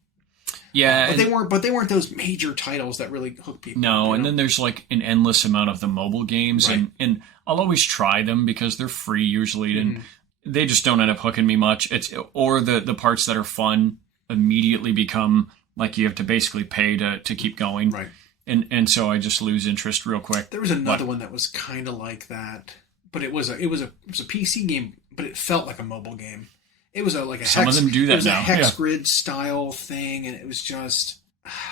Yeah, but they weren't those major titles that really hook people. No, and then there's like an endless amount of the mobile games, right. and I'll always try them because they're free usually, and they just don't end up hooking me much. Or the parts that are fun immediately become like you have to basically pay to keep going, right? And so I just lose interest real quick. There was another one that was kind of like that, but it was a PC game, but it felt like a mobile game. It was some of them do that now. It was a hex grid style thing, and it was just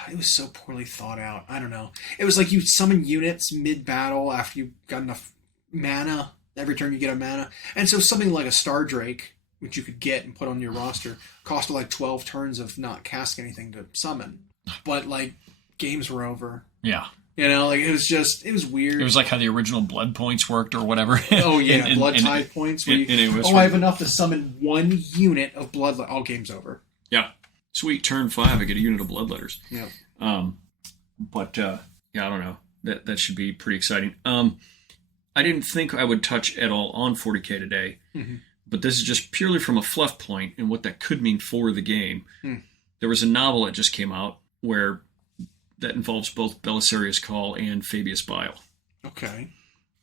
it was so poorly thought out. I don't know. It was like you summon units mid battle after you got enough mana every turn you get a mana. And so something like a Star Drake, which you could get and put on your roster, costed like 12 turns of not casting anything to summon. But like games were over. Yeah. You know, like it was weird. It was like how the original blood points worked or whatever. Oh yeah, blood tide points. Where I have enough to summon one unit of blood. All game's over. Yeah. Sweet, turn 5, I get a unit of bloodletters. Yeah. But I don't know. That should be pretty exciting. I didn't think I would touch at all on 40k today, but this is just purely from a fluff point and what that could mean for the game. There was a novel that just came out that involves both Belisarius Cawl and Fabius Bile. Okay.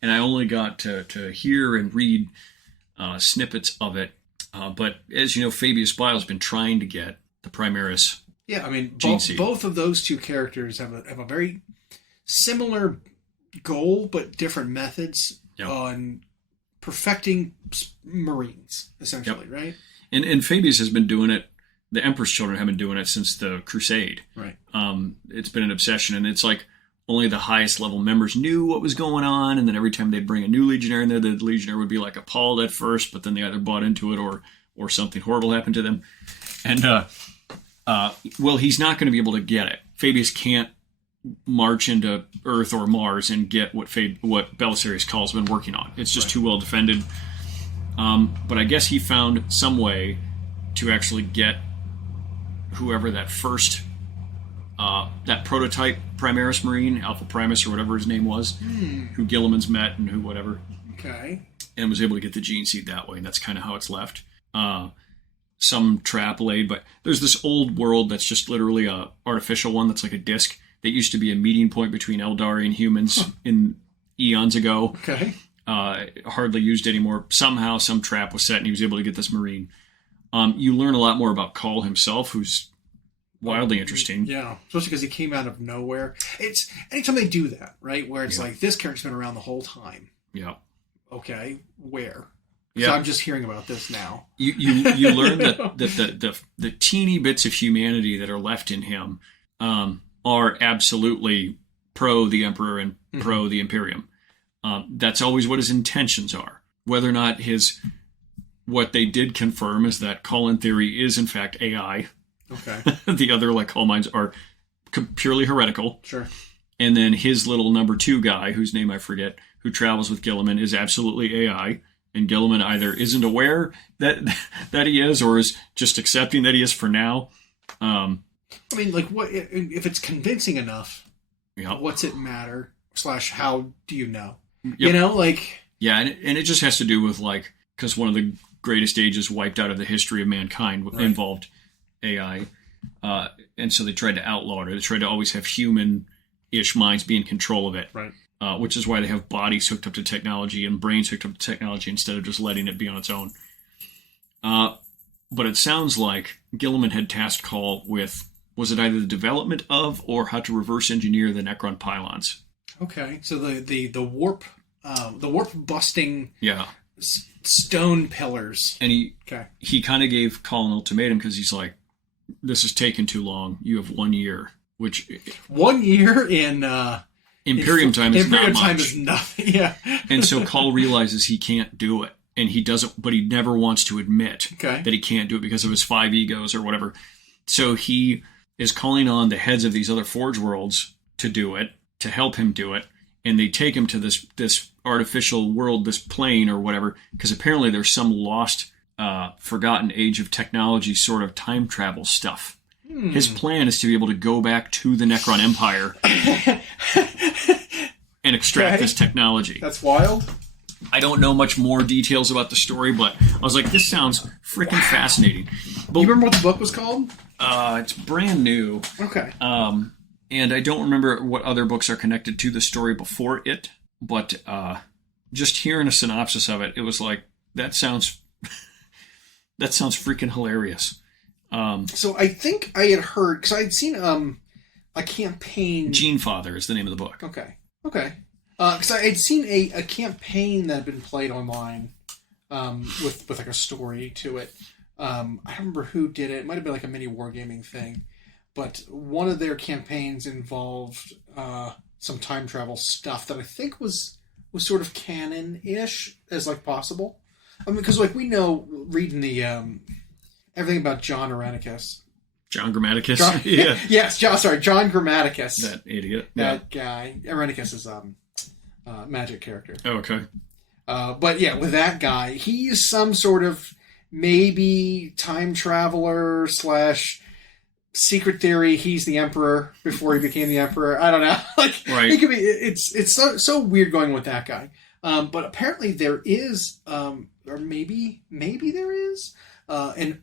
And I only got to hear and read snippets of it. But as you know, Fabius Bile has been trying to get the Primaris. Yeah, I mean, Gene Seed. both of those two characters have a very similar goal, but different methods on perfecting Marines, essentially, right? And Fabius has been doing it. The Emperor's Children have been doing it since the Crusade. Right. It's been an obsession, and it's like only the highest level members knew what was going on, and then every time they'd bring a new Legionnaire in there, the Legionnaire would be like appalled at first, but then they either bought into it or something horrible happened to them. And, well, he's not going to be able to get it. Fabius can't march into Earth or Mars and get what Belisarius Cawl's been working on. It's just too well defended. But I guess he found some way to actually get whoever that first, that prototype Primaris Marine, Alpha Primus or whatever his name was, who Gilliman's met and who whatever. Okay. And was able to get the gene seed that way, and that's kind of how it's left. Some trap laid, but there's this old world that's just literally a artificial one that's like a disc that used to be a meeting point between Eldari and humans in eons ago. Okay. Hardly used anymore. Somehow some trap was set and he was able to get this Marine. You learn a lot more about Cawl himself, who's wildly interesting. Yeah, especially because he came out of nowhere. It's anytime they do that, right? Where it's like, this character's been around the whole time. Yeah. Okay, where? Yeah. So I'm just hearing about this now. You learn that the teeny bits of humanity that are left in him are absolutely pro the Emperor and pro the Imperium. That's always what his intentions are. Whether or not what they did confirm is that Cawl in theory is in fact AI. Okay. The other like Cawl minds are purely heretical. Sure. And then his little number 2 guy, whose name I forget, who travels with Gilliman, is absolutely AI. And Gilliman either isn't aware that he is, or is just accepting that he is for now. I mean, like, what if it's convincing enough? Yep. What's it matter? / how do you know? Yep. You know, like. Yeah, and it just has to do with like, because one of the greatest ages wiped out of the history of mankind involved AI, and so they tried to outlaw it. They tried to always have human-ish minds be in control of it. Right. Which is why they have bodies hooked up to technology and brains hooked up to technology instead of just letting it be on its own. But it sounds like Gilliman had tasked Cawl with, was it either the development of or how to reverse engineer the Necron pylons? Okay, so the warp busting Yeah. Stone pillars. And he kind of gave Cawl an ultimatum because he's like, this is taking too long. You have 1 year, which 1 year in Imperium time is Imperium not time much. is nothing. Yeah. And so Cawl realizes he can't do it, and he doesn't. But he never wants to admit that he can't do it because of his 5 egos or whatever. So he is calling on the heads of these other Forge worlds to do it, to help him do it, and they take him to this artificial world, this plane or whatever, because apparently there's some lost, forgotten age of technology sort of time travel stuff. His plan is to be able to go back to the Necron Empire and extract this technology. That's wild. I don't know much more details about the story, but I was like, this sounds freaking fascinating. But, you remember what the book was called? It's brand new. Okay. And I don't remember what other books are connected to the story before it, but just hearing a synopsis of it, it was like, that sounds freaking hilarious. So I think I had heard, because I had seen a campaign. Gene Father is the name of the book. Okay. Because I had seen a campaign that had been played online with like a story to it. I don't remember who did it. It might have been like a mini wargaming thing. But one of their campaigns involved some time travel stuff that I think was was sort of canon-ish as like possible. I mean, because like we know reading the everything about John Irenicus. John Grammaticus? Yeah. Yes, John Grammaticus. That idiot. That guy. Irenicus is a magic character. Oh, okay. But yeah, with that guy, he's some sort of maybe time traveler / secret theory. He's the emperor before he became the emperor. I don't know. Like, right. It could be. It's so weird going with that guy. But apparently there is, or maybe there is, an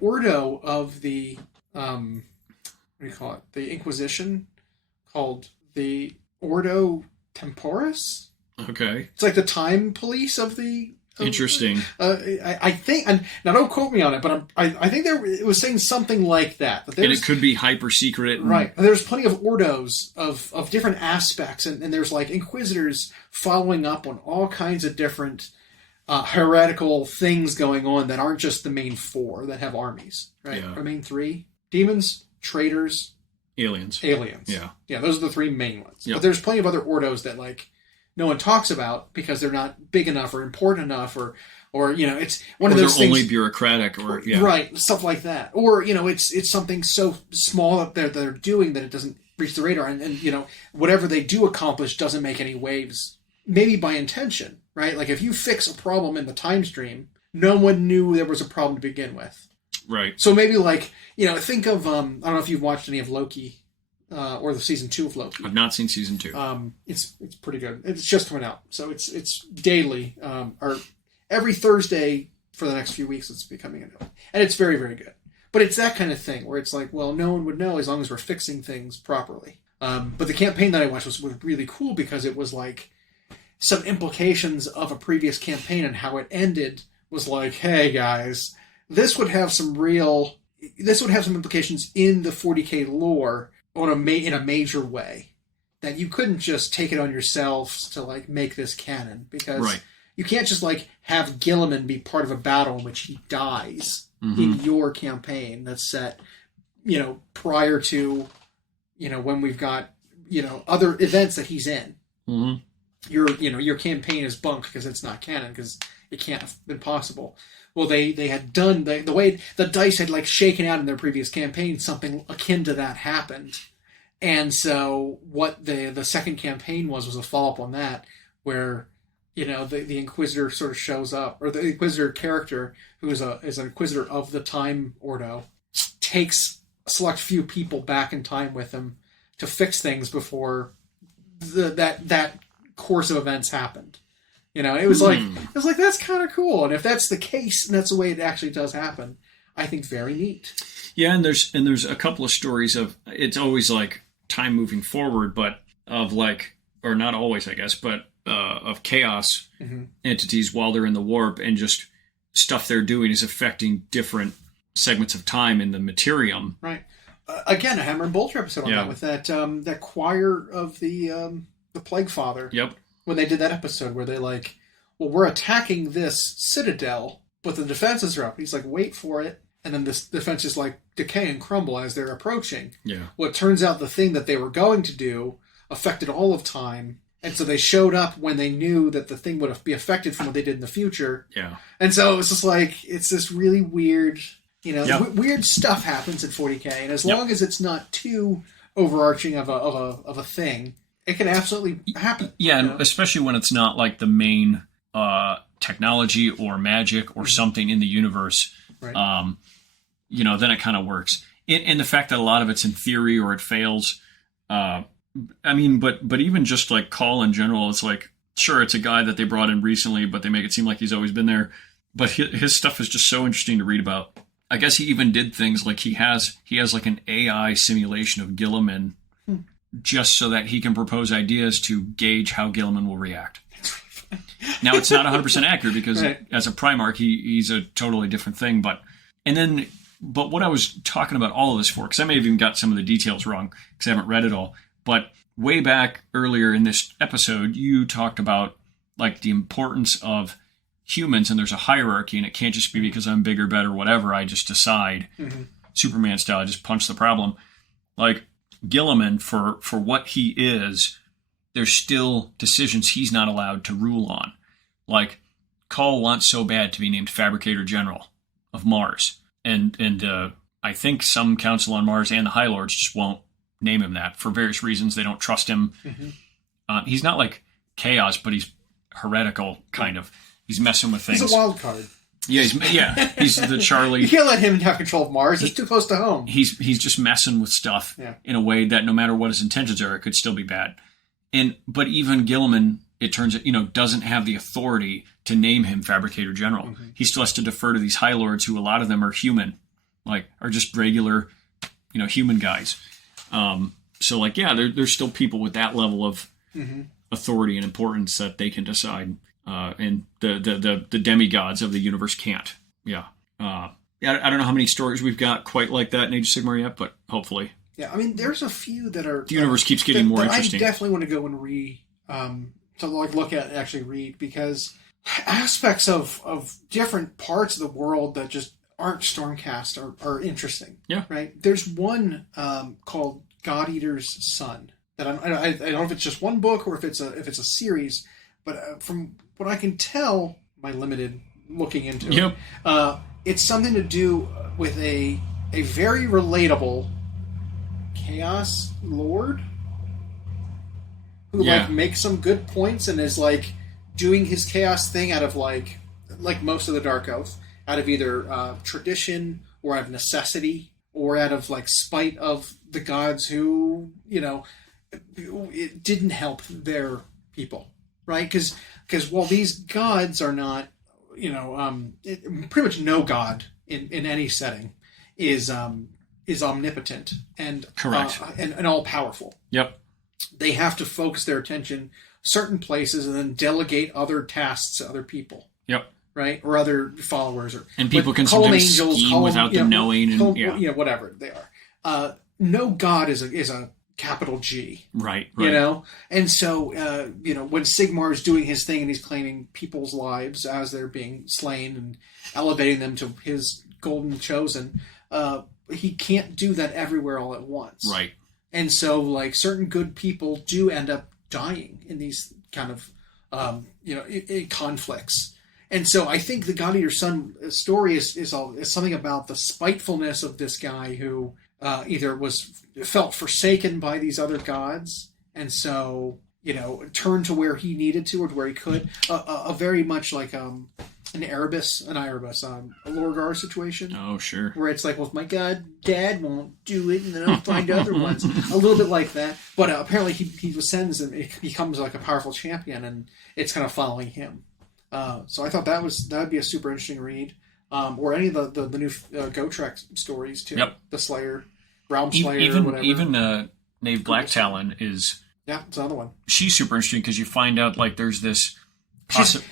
ordo of the what do you call it? The Inquisition, called the Ordo Temporis. Okay. It's like the time police of the. Interesting. I think, and now don't quote me on it, but I think it was saying something like that. But and it could be hyper secret. Right. There's plenty of ordos of different aspects, and there's like inquisitors following up on all kinds of different heretical things going on that aren't just the main 4 that have armies, right? Yeah. Or main 3: demons, traitors, aliens. Yeah, those are the 3 main ones. Yep. But there's plenty of other ordos that like no one talks about because they're not big enough or important enough, or it's one of those things. Only bureaucratic, right, stuff like that, or it's something so small that they're doing that it doesn't reach the radar, and whatever they do accomplish doesn't make any waves, maybe by intention, right? Like if you fix a problem in the time stream, no one knew there was a problem to begin with, right? So maybe like think of I don't know if you've watched any of Loki. Or the season 2 of Loki. I've not seen season 2. It's pretty good. It's just coming out, so it's daily, or every Thursday for the next few weeks. It's becoming out, and it's very, very good. But it's that kind of thing where it's like, well, no one would know as long as we're fixing things properly. But the campaign that I watched was really cool because it was like some implications of a previous campaign, and how it ended was like, hey guys, this would have some implications in the 40K lore. In a major way, that you couldn't just take it on yourselves to like make this canon, because you can't just like have Gilliman be part of a battle in which he dies in your campaign that's set, prior to, when we've got, other events that he's in. Mm-hmm. Your campaign is bunk because it's not canon, because it can't have been possible. Well, they had done the way the dice had like shaken out in their previous campaign, something akin to that happened, and so what the second campaign was a follow up on that, where the Inquisitor sort of shows up, or the Inquisitor character who is an Inquisitor of the Time Ordo takes a select few people back in time with him to fix things before that course of events happened. It was like that's kind of cool, and if that's the case and that's the way it actually does happen, I think very neat. Yeah, and there's a couple of stories of it's always like time moving forward, but of like, or not always, I guess, but of chaos entities while they're in the warp, and just stuff they're doing is affecting different segments of time in the Materium. Right. Again, a Hammer and Bolter episode on that with that choir of the Plague Father. Yep. When they did that episode where they're like, well, we're attacking this citadel, but the defenses are up. He's like, wait for it. And then this defense is like decay and crumble as they're approaching. Yeah. Well, it turns out the thing that they were going to do affected all of time. And so they showed up when they knew that the thing would be affected from what they did in the future. Yeah. And so it was just like, it's this really weird, weird stuff happens in 40K. And as long as it's not too overarching of a thing, it can absolutely happen. Yeah, and especially when it's not like the main technology or magic or something in the universe. Right. Then it kind of works. And the fact that a lot of it's in theory or it fails. But even just like Call in general, it's like, sure, it's a guy that they brought in recently, but they make it seem like he's always been there. But his stuff is just so interesting to read about. I guess he even did things like he has like an AI simulation of Gilliman. Just so that he can propose ideas to gauge how Gilliman will react. Now, it's not 100% accurate because as a Primarch, he's a totally different thing. But what I was talking about all of this for, because I may have even got some of the details wrong because I haven't read it all. But way back earlier in this episode, you talked about like the importance of humans, and there's a hierarchy, and it can't just be because I'm bigger, better, whatever. I just decide, Superman style, I just punch the problem. Like, Gilliman, for what he is there's still decisions he's not allowed to rule on. Like, Kull wants so bad to be named Fabricator General of Mars. And I think some council on Mars and the High Lords just won't name him that for various reasons. They don't trust him. He's not like Chaos, but he's heretical, kind of. He's messing with things. He's a wild card. Yeah, he's the Charlie. You can't let him have control of Mars. He's too close to home. He's just messing with stuff in a way that no matter what his intentions are, it could still be bad. But even Gilliman, it turns out, doesn't have the authority to name him Fabricator General. He still has to defer to these High Lords, who a lot of them are human, like are just regular, human guys. There's still people with that level of authority and importance that they can decide. And the demigods of the universe can't. I don't know how many stories we've got quite like that in Age of Sigmar yet, but hopefully. Yeah, I mean, there's a few that are... The universe keeps getting more interesting. I definitely want to go and look at and actually read, because aspects of different parts of the world that just aren't Stormcast are interesting. Yeah. Right? There's one called God Eater's Son. That I don't know if it's just one book or if it's a series, but from what I can tell, my limited looking into it, it's something to do with a very relatable Chaos Lord who makes some good points and is doing his Chaos thing out of like most of the Dark Oath, out of either tradition or out of necessity or out of spite of the gods who it didn't help their people, right? Because while these gods are not, pretty much no god in any setting is omnipotent and correct and all powerful. Yep. They have to focus their attention certain places and then delegate other tasks to other people. Yep. Right, or other followers, and people can sometimes scheme without them knowing, and whatever they are. No god is a capital G. Right. And so, when Sigmar is doing his thing and he's claiming people's lives as they're being slain and elevating them to his golden chosen, he can't do that everywhere all at once. Right. And so, certain good people do end up dying in these kind of, conflicts. And so I think the God Eater's Son story is something about the spitefulness of this guy who either felt forsaken by these other gods, and so turned to where he needed to or to where he could. A very much like an Erebus, a Lorgar situation. Oh, sure. Where it's like, well, if my dad won't do it, and then I'll find other ones. A little bit like that. But apparently he ascends and it becomes like a powerful champion, and it's kind of following him. So I thought that would be a super interesting read. Or any of the new Gotrek stories too. Yep. The Slayer, Realm Slayer, whatever. Even Knave Black Talon is... Yeah, it's another one. She's super interesting because you find out there's this...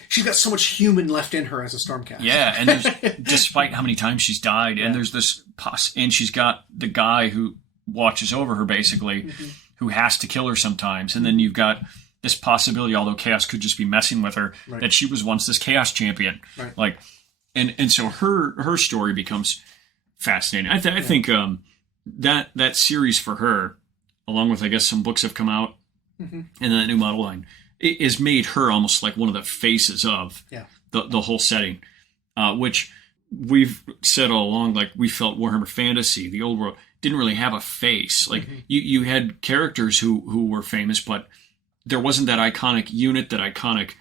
She's got so much human left in her as a Stormcast. Yeah, and there's, despite how many times she's died, and there's this... and she's got the guy who watches over her, basically, who has to kill her sometimes. And then you've got this possibility, although Chaos could just be messing with her, that she was once this Chaos champion. Right. And so her story becomes fascinating. I think that series for her, along with I guess some books have come out, and then that new model line, it has made her almost like one of the faces of the whole setting, which we've said all along. We felt Warhammer Fantasy, the old world, didn't really have a face. You had characters who were famous, but there wasn't that iconic unit, that iconic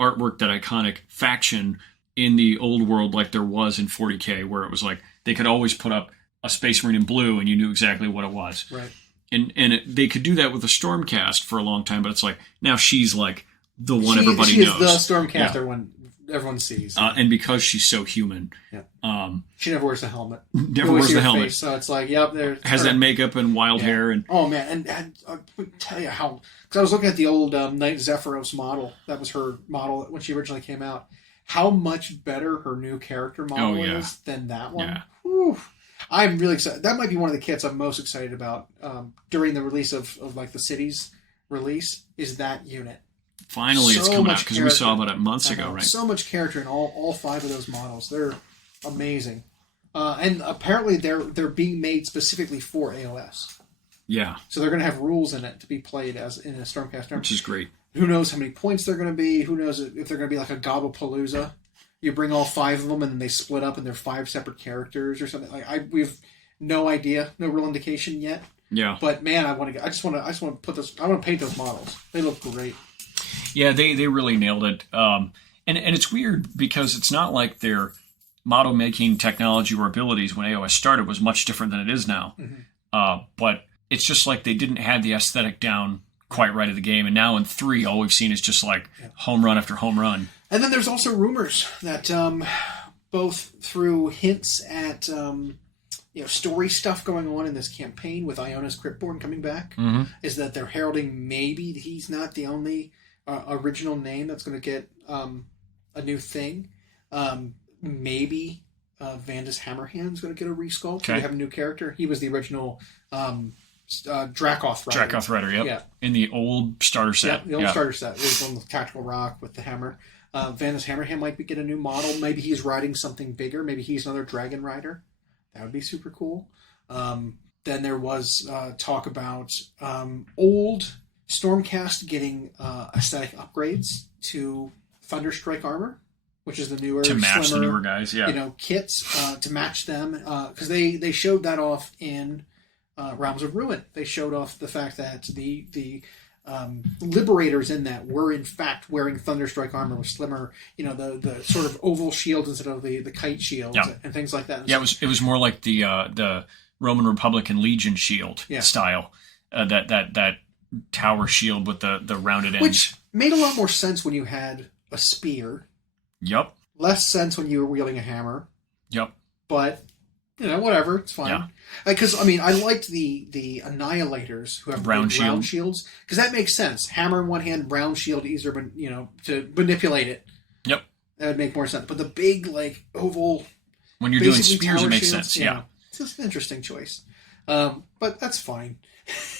artwork, that iconic faction in the old world like there was in 40K, where it was they could always put up a Space Marine in blue and you knew exactly what it was. Right. And they could do that with the Stormcast for a long time, but it's now she's the one everybody knows. She's the Stormcast everyone sees. And because she's so human. Yeah. She never wears the helmet. Never wears the helmet. Face, so it's there. Has that makeup and wild hair. And oh, man. And I would tell you how... Because I was looking at the old Knight Zephyros model. That was her model when she originally came out. How much better her new character model is than that one. Yeah. Whew. I'm really excited. That might be one of the kits I'm most excited about during the release of the Cities release, is that unit. Finally, it's coming out, because we saw about it months ago, right? So much character in all 5 of those models. They're amazing. And apparently they're being made specifically for AoS. Yeah. So they're going to have rules in it to be played as in a Stormcast tournament. Which is great. Who knows how many points they're going to be? Who knows if they're going to be like a Gobblepalooza? You bring all 5 of them and then they split up and they're 5 separate characters or something. Like we've no idea, no real indication yet. Yeah. But man, I just want to put this. I want to paint those models. They look great. Yeah, they really nailed it. And it's weird because it's not like their model making technology or abilities when AoS started was much different than it is now. Mm-hmm. But it's just like they didn't have the aesthetic down quite right at the game. And now in 3, all we've seen is just like home run after home run. And then there's also rumors that both through hints at story stuff going on in this campaign with Iona's Cryptborn coming back, is that they're heralding maybe he's not the only original name that's going to get a new thing. Maybe Vandus Hammerhand's going to get a resculpt. Okay. We have a new character. He was the original Dracoth Rider. Dracoth Rider, yep. Yeah. In the old starter set. Yeah, the old starter set. It was on the Tactical Rock with the hammer. Vandus Hammerhand might get a new model. Maybe he's riding something bigger. Maybe he's another Dragon Rider. That would be super cool. Then there was talk about old Stormcast getting aesthetic upgrades to Thunderstrike armor, which is the newer, to match slimmer, the newer guys, kits to match them, because they showed that off in Realms of Ruin. They showed off the fact that the liberators in that were in fact wearing Thunderstrike armor with slimmer, the sort of oval shields instead of the kite shields and things like that. Yeah, it was more like the Roman Republican Legion shield style, that tower shield with the rounded ends, which made a lot more sense when you had a spear. Yep. Less sense when you were wielding a hammer. Yep. But whatever, it's fine. Yeah. Because I liked the Annihilators who have round shields, because that makes sense. Hammer in one hand, round shield, easier, to manipulate it. Yep. That would make more sense. But the big oval, when you're doing spears, it makes sense. Yeah. It's just an interesting choice. But that's fine.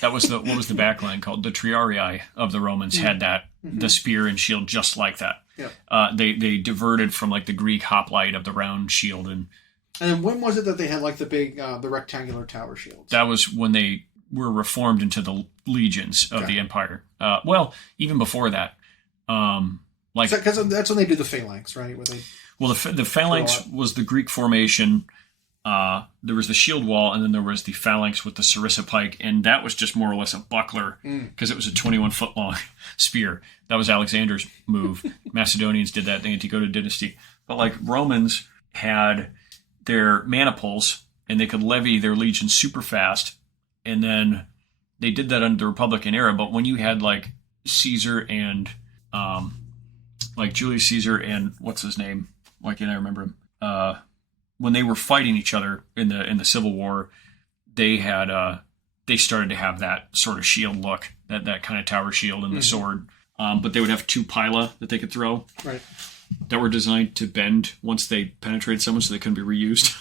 That was what was the backline called? The Triarii of the Romans had that the spear and shield just like that. Yeah. They diverted from the Greek hoplite of the round shield. And then when was it that they had the big the rectangular tower shields? That was when they were reformed into the legions of the Empire. Well, even before that, because that's when they do the phalanx, right? The phalanx was the Greek formation. There was the shield wall, and then there was the phalanx with the sarissa pike, and that was just more or less a buckler because it was a 21-foot long spear. That was Alexander's move. Macedonians did that, the Antigoda dynasty. But Romans had their maniples, and they could levy their legions super fast, and then they did that under the Republican era. But when you had Caesar and Julius Caesar and what's his name? Why can't I remember him? When they were fighting each other in the Civil War, they started to have that sort of shield look, that kind of tower shield and the sword. But they would have 2 pila that they could throw, right? That were designed to bend once they penetrated someone, so they couldn't be reused.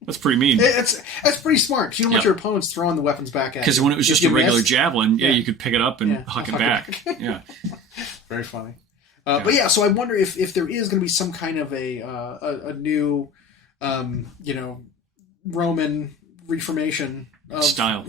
That's pretty mean. That's pretty smart, because you don't want your opponents throwing the weapons back at you. Because when it was just a regular javelin, you could pick it up and huck it back. Yeah, very funny. But so I wonder if there is going to be some kind of a new, Roman reformation style,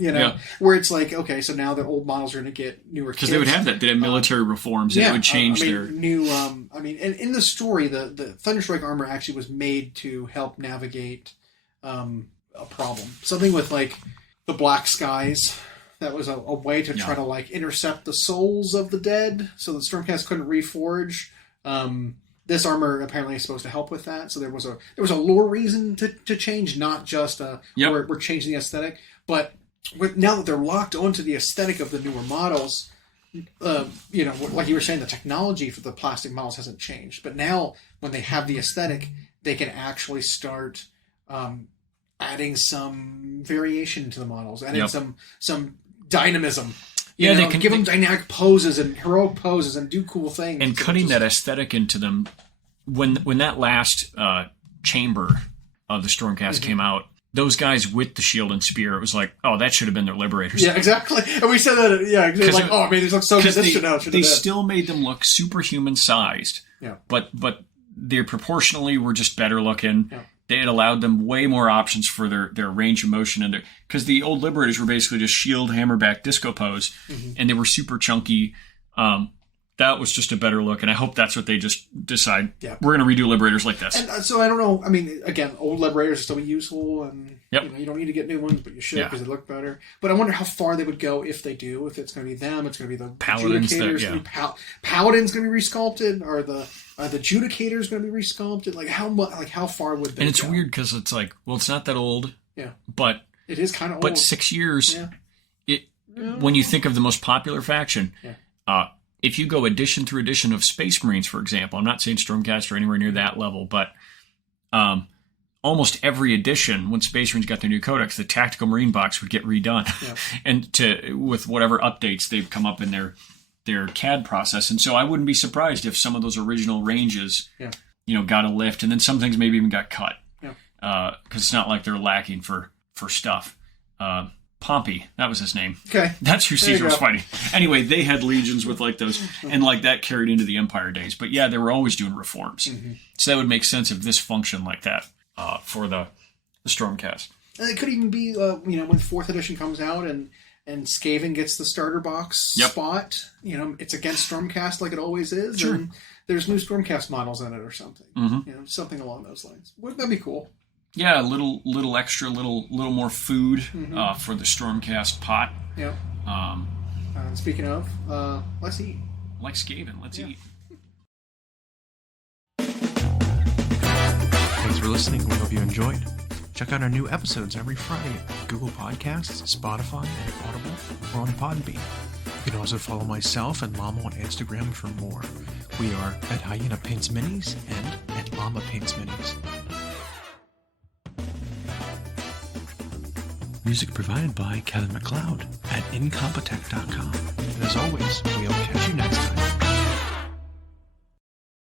where it's okay, so now the old models are going to get newer kits. Because they would have that. They had military reforms, and it would change their new. And in the story, the Thunderstrike armor actually was made to help navigate a problem. Something with the black skies. That was a way to try to intercept the souls of the dead, so the Stormcast couldn't reforge. This armor apparently is supposed to help with that. So there was a lore reason to change, not just we're changing the aesthetic. But now that they're locked onto the aesthetic of the newer models, like you were saying, the technology for the plastic models hasn't changed. But now when they have the aesthetic, they can actually start adding some variation to the models, adding some dynamism. They can give them dynamic poses and heroic poses and do cool things. And cutting that aesthetic into them. When that last chamber of the Stormcast came out, those guys with the shield and spear, it was that should have been their liberators. Yeah, exactly. And we said that, these look so good. They still made them look superhuman sized. Yeah. But they proportionally were just better looking. Yeah. they had allowed them way more options for their range of motion, and because the old Liberators were basically just shield, hammerback, disco pose, and they were super chunky. That was just a better look, and I hope that's what they just decide. Yeah. We're going to redo Liberators like this. And so I don't know. I mean, again, old Liberators still be useful, and you don't need to get new ones, but you should because they look better. But I wonder how far they would go if they do. If it's going to be them, it's going to be the Paladins. Paladin's going to be resculpted, or the Judicators going to be resculpted. Like how much? Like how far would they? And it's go? weird because it's like, well, it's not that old. Yeah, but it is kind of old. But 6 years. Yeah. When you think of the most popular faction. Yeah. If you go edition through edition of Space Marines, for example, I'm not saying Stormcast or anywhere near that level, but almost every edition, when Space Marines got their new codex, the Tactical Marine box would get redone, and with whatever updates they've come up in their CAD process. And so I wouldn't be surprised if some of those original ranges, got a lift, and then some things maybe even got cut, because it's not like they're lacking for stuff. Pompey, that was his name. Okay. That's who Caesar was fighting. Anyway, they had legions with like those, and like that carried into the Empire days. But yeah, they were always doing reforms. So that would make sense if this functioned like that for the Stormcast. And it could even be, when 4th edition comes out and Skaven gets the starter box spot, it's against Stormcast like it always is. Sure. And there's new Stormcast models in it or something. Something along those lines. Wouldn't that be cool? Yeah, a little extra, little more food for the Stormcast pot. Yeah. Speaking of, let's eat. Like Skaven, let's eat. Thanks for listening. We hope you enjoyed. Check out our new episodes every Friday at Google Podcasts, Spotify, and Audible, or on Podbean. You can also follow myself and Llama on Instagram for more. We are at Hyena Paints Minis and at Llama Paints Minis. Music provided by Kevin MacLeod at Incompetech.com. And as always, we'll catch you next time.